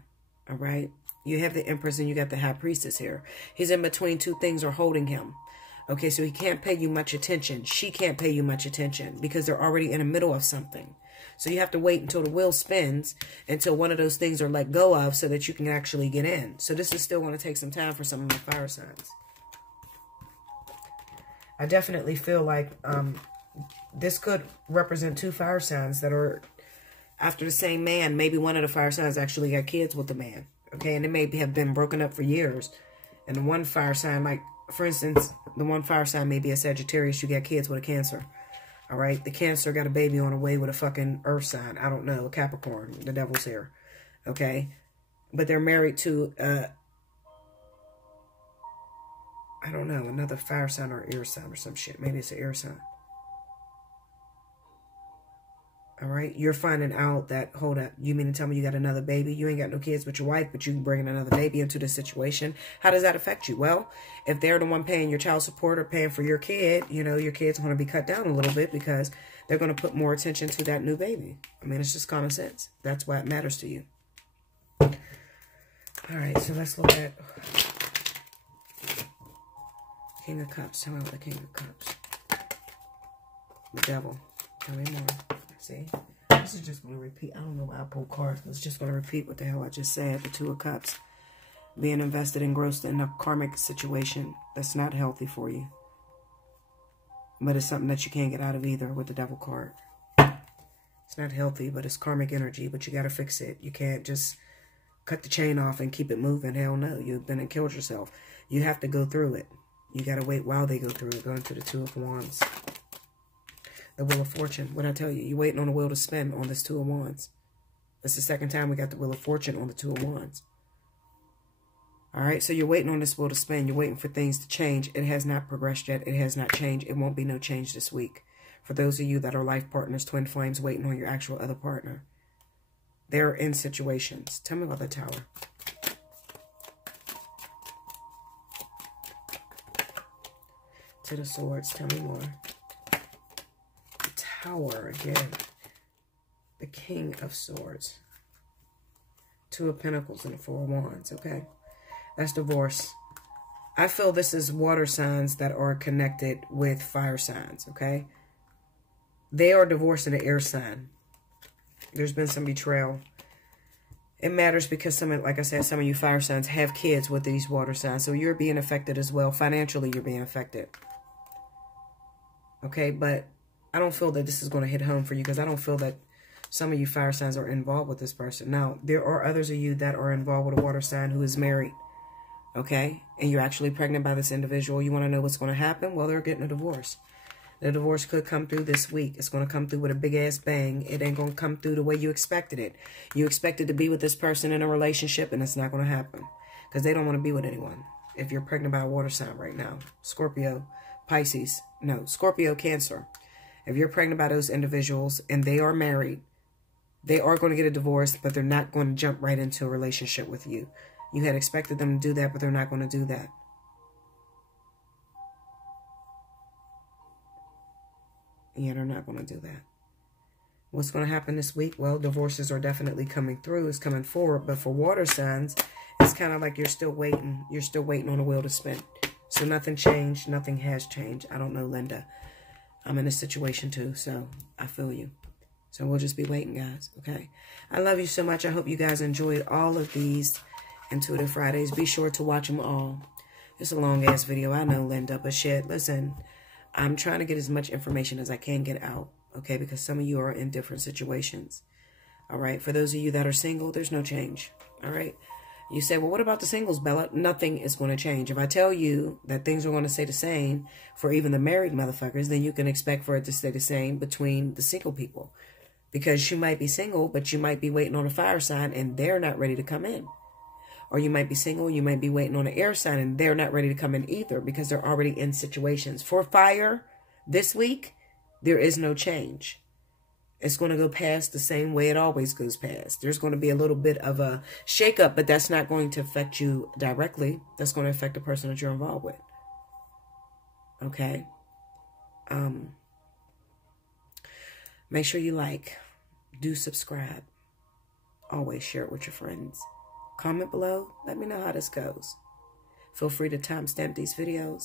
all right? You have the Empress and you got the High Priestess here. He's in between 2 things are holding him. Okay, so he can't pay you much attention. She can't pay you much attention because they're already in the middle of something. So you have to wait until the wheel spins, until one of those things are let go of so that you can actually get in. So this is still going to take some time for some of my fire signs. I definitely feel like this could represent 2 fire signs that are after the same man. Maybe one of the fire signs actually got kids with the man. Okay, and they may have been broken up for years. And the one fire sign, like, for instance, the one fire sign may be a Sagittarius. You got kids with a Cancer. All right, the Cancer got a baby on the way with a fucking earth sign. I don't know, a Capricorn. The devil's here. Okay, but they're married to I don't know, another fire sign or air sign or some shit. Maybe it's an air sign. All right, you're finding out that, hold up, you mean to tell me you got another baby? You ain't got no kids with your wife, but you bringing another baby into this situation. How does that affect you? Well, if they're the one paying your child support or paying for your kid, you know, your kid's going to be cut down a little bit because they're going to put more attention to that new baby. I mean, it's just common sense. That's why it matters to you. All right, so let's look at King of Cups. Tell me about the King of Cups. The Devil. Tell me more. See? This is just going to repeat. I don't know why I pulled cards. It's just going to repeat what the hell I just said. The Two of Cups. Being invested, engrossed in a karmic situation that's not healthy for you. But it's something that you can't get out of either with the Devil card. It's not healthy, but it's karmic energy. But you got to fix it. You can't just cut the chain off and keep it moving. Hell no. You've been and killed yourself. You have to go through it. You got to wait while they go through it. Going to the Two of Wands. The Wheel of Fortune. What I tell you, you're waiting on the wheel to spin on this Two of Wands. That's the second time we got the Wheel of Fortune on the Two of Wands. All right, so you're waiting on this wheel to spin. You're waiting for things to change. It has not progressed yet. It has not changed. It won't be no change this week. For those of you that are life partners, twin flames, waiting on your actual other partner. They're in situations. Tell me about the Tower. To the Swords. Tell me more. Tower again. The King of Swords. Two of Pentacles and the Four of Wands. Okay. That's divorce. I feel this is water signs that are connected with fire signs. Okay. They are divorcing an air sign. There's been some betrayal. It matters because like I said, some of you fire signs have kids with these water signs. So you're being affected as well. Financially, you're being affected. Okay. But I don't feel that this is going to hit home for you because I don't feel that some of you fire signs are involved with this person. Now, there are others of you that are involved with a water sign who is married, okay? And you're actually pregnant by this individual. You want to know what's going to happen? Well, they're getting a divorce. The divorce could come through this week. It's going to come through with a big-ass bang. It ain't going to come through the way you expected it. You expected to be with this person in a relationship, and it's not going to happen because they don't want to be with anyone. If you're pregnant by a water sign right now, Scorpio, Pisces, no, Scorpio, Cancer. If you're pregnant by those individuals and they are married, they are going to get a divorce, but they're not going to jump right into a relationship with you. You had expected them to do that, but they're not going to do that. Yeah, they're not going to do that. What's going to happen this week? Well, divorces are definitely coming through. It's coming forward. But for water signs, it's kind of like you're still waiting. You're still waiting on the wheel to spin. So nothing changed. Nothing has changed. I don't know, Linda. I'm in a situation too, so I feel you. So we'll just be waiting, guys, okay? I love you so much. I hope you guys enjoyed all of these Intuitive Fridays. Be sure to watch them all. It's a long-ass video, I know, Linda, but shit, listen, I'm trying to get as much information as I can get out, okay? Because some of you are in different situations, all right? For those of you that are single, there's no change, all right? You say, well, what about the singles, Bella? Nothing is going to change. If I tell you that things are going to stay the same for even the married motherfuckers, then you can expect for it to stay the same between the single people. Because you might be single, but you might be waiting on a fire sign and they're not ready to come in. Or you might be single, you might be waiting on an air sign and they're not ready to come in either because they're already in situations. For fire this week, there is no change. It's going to go past the same way it always goes past. There's going to be a little bit of a shakeup, but that's not going to affect you directly. That's going to affect the person that you're involved with. Okay? Make sure you like, do subscribe. Always share it with your friends. Comment below. Let me know how this goes. Feel free to timestamp these videos.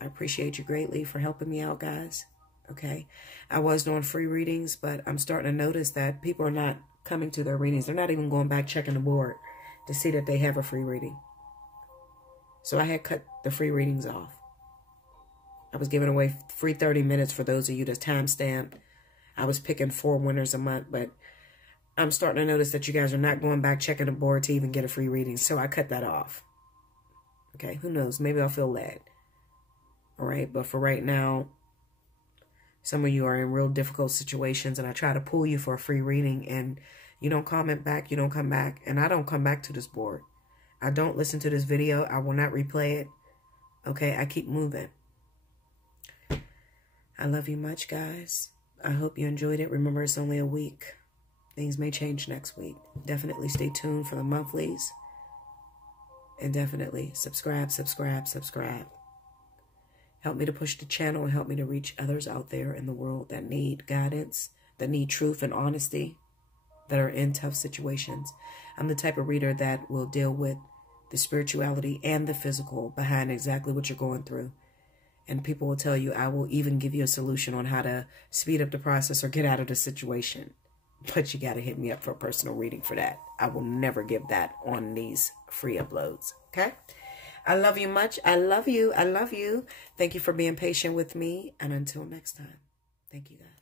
I appreciate you greatly for helping me out, guys. Okay, I was doing free readings, but I'm starting to notice that people are not coming to their readings. They're not even going back checking the board to see that they have a free reading. So I had cut the free readings off. I was giving away free 30 minutes for those of you that's timestamped. I was picking 4 winners a month, but I'm starting to notice that you guys are not going back checking the board to even get a free reading. So I cut that off. Okay, who knows? Maybe I'll feel led. All right, but for right now, some of you are in real difficult situations and I try to pull you for a free reading and you don't comment back, you don't come back, and I don't come back to this board. I don't listen to this video. I will not replay it. Okay, I keep moving. I love you much, guys. I hope you enjoyed it. Remember, it's only a week. Things may change next week. Definitely stay tuned for the monthlies. And definitely subscribe, subscribe, subscribe. Help me to push the channel and help me to reach others out there in the world that need guidance, that need truth and honesty, that are in tough situations. I'm the type of reader that will deal with the spirituality and the physical behind exactly what you're going through. And people will tell you, I will even give you a solution on how to speed up the process or get out of the situation. But you got to hit me up for a personal reading for that. I will never give that on these free uploads. Okay? I love you much. I love you. I love you. Thank you for being patient with me. And until next time, thank you, guys.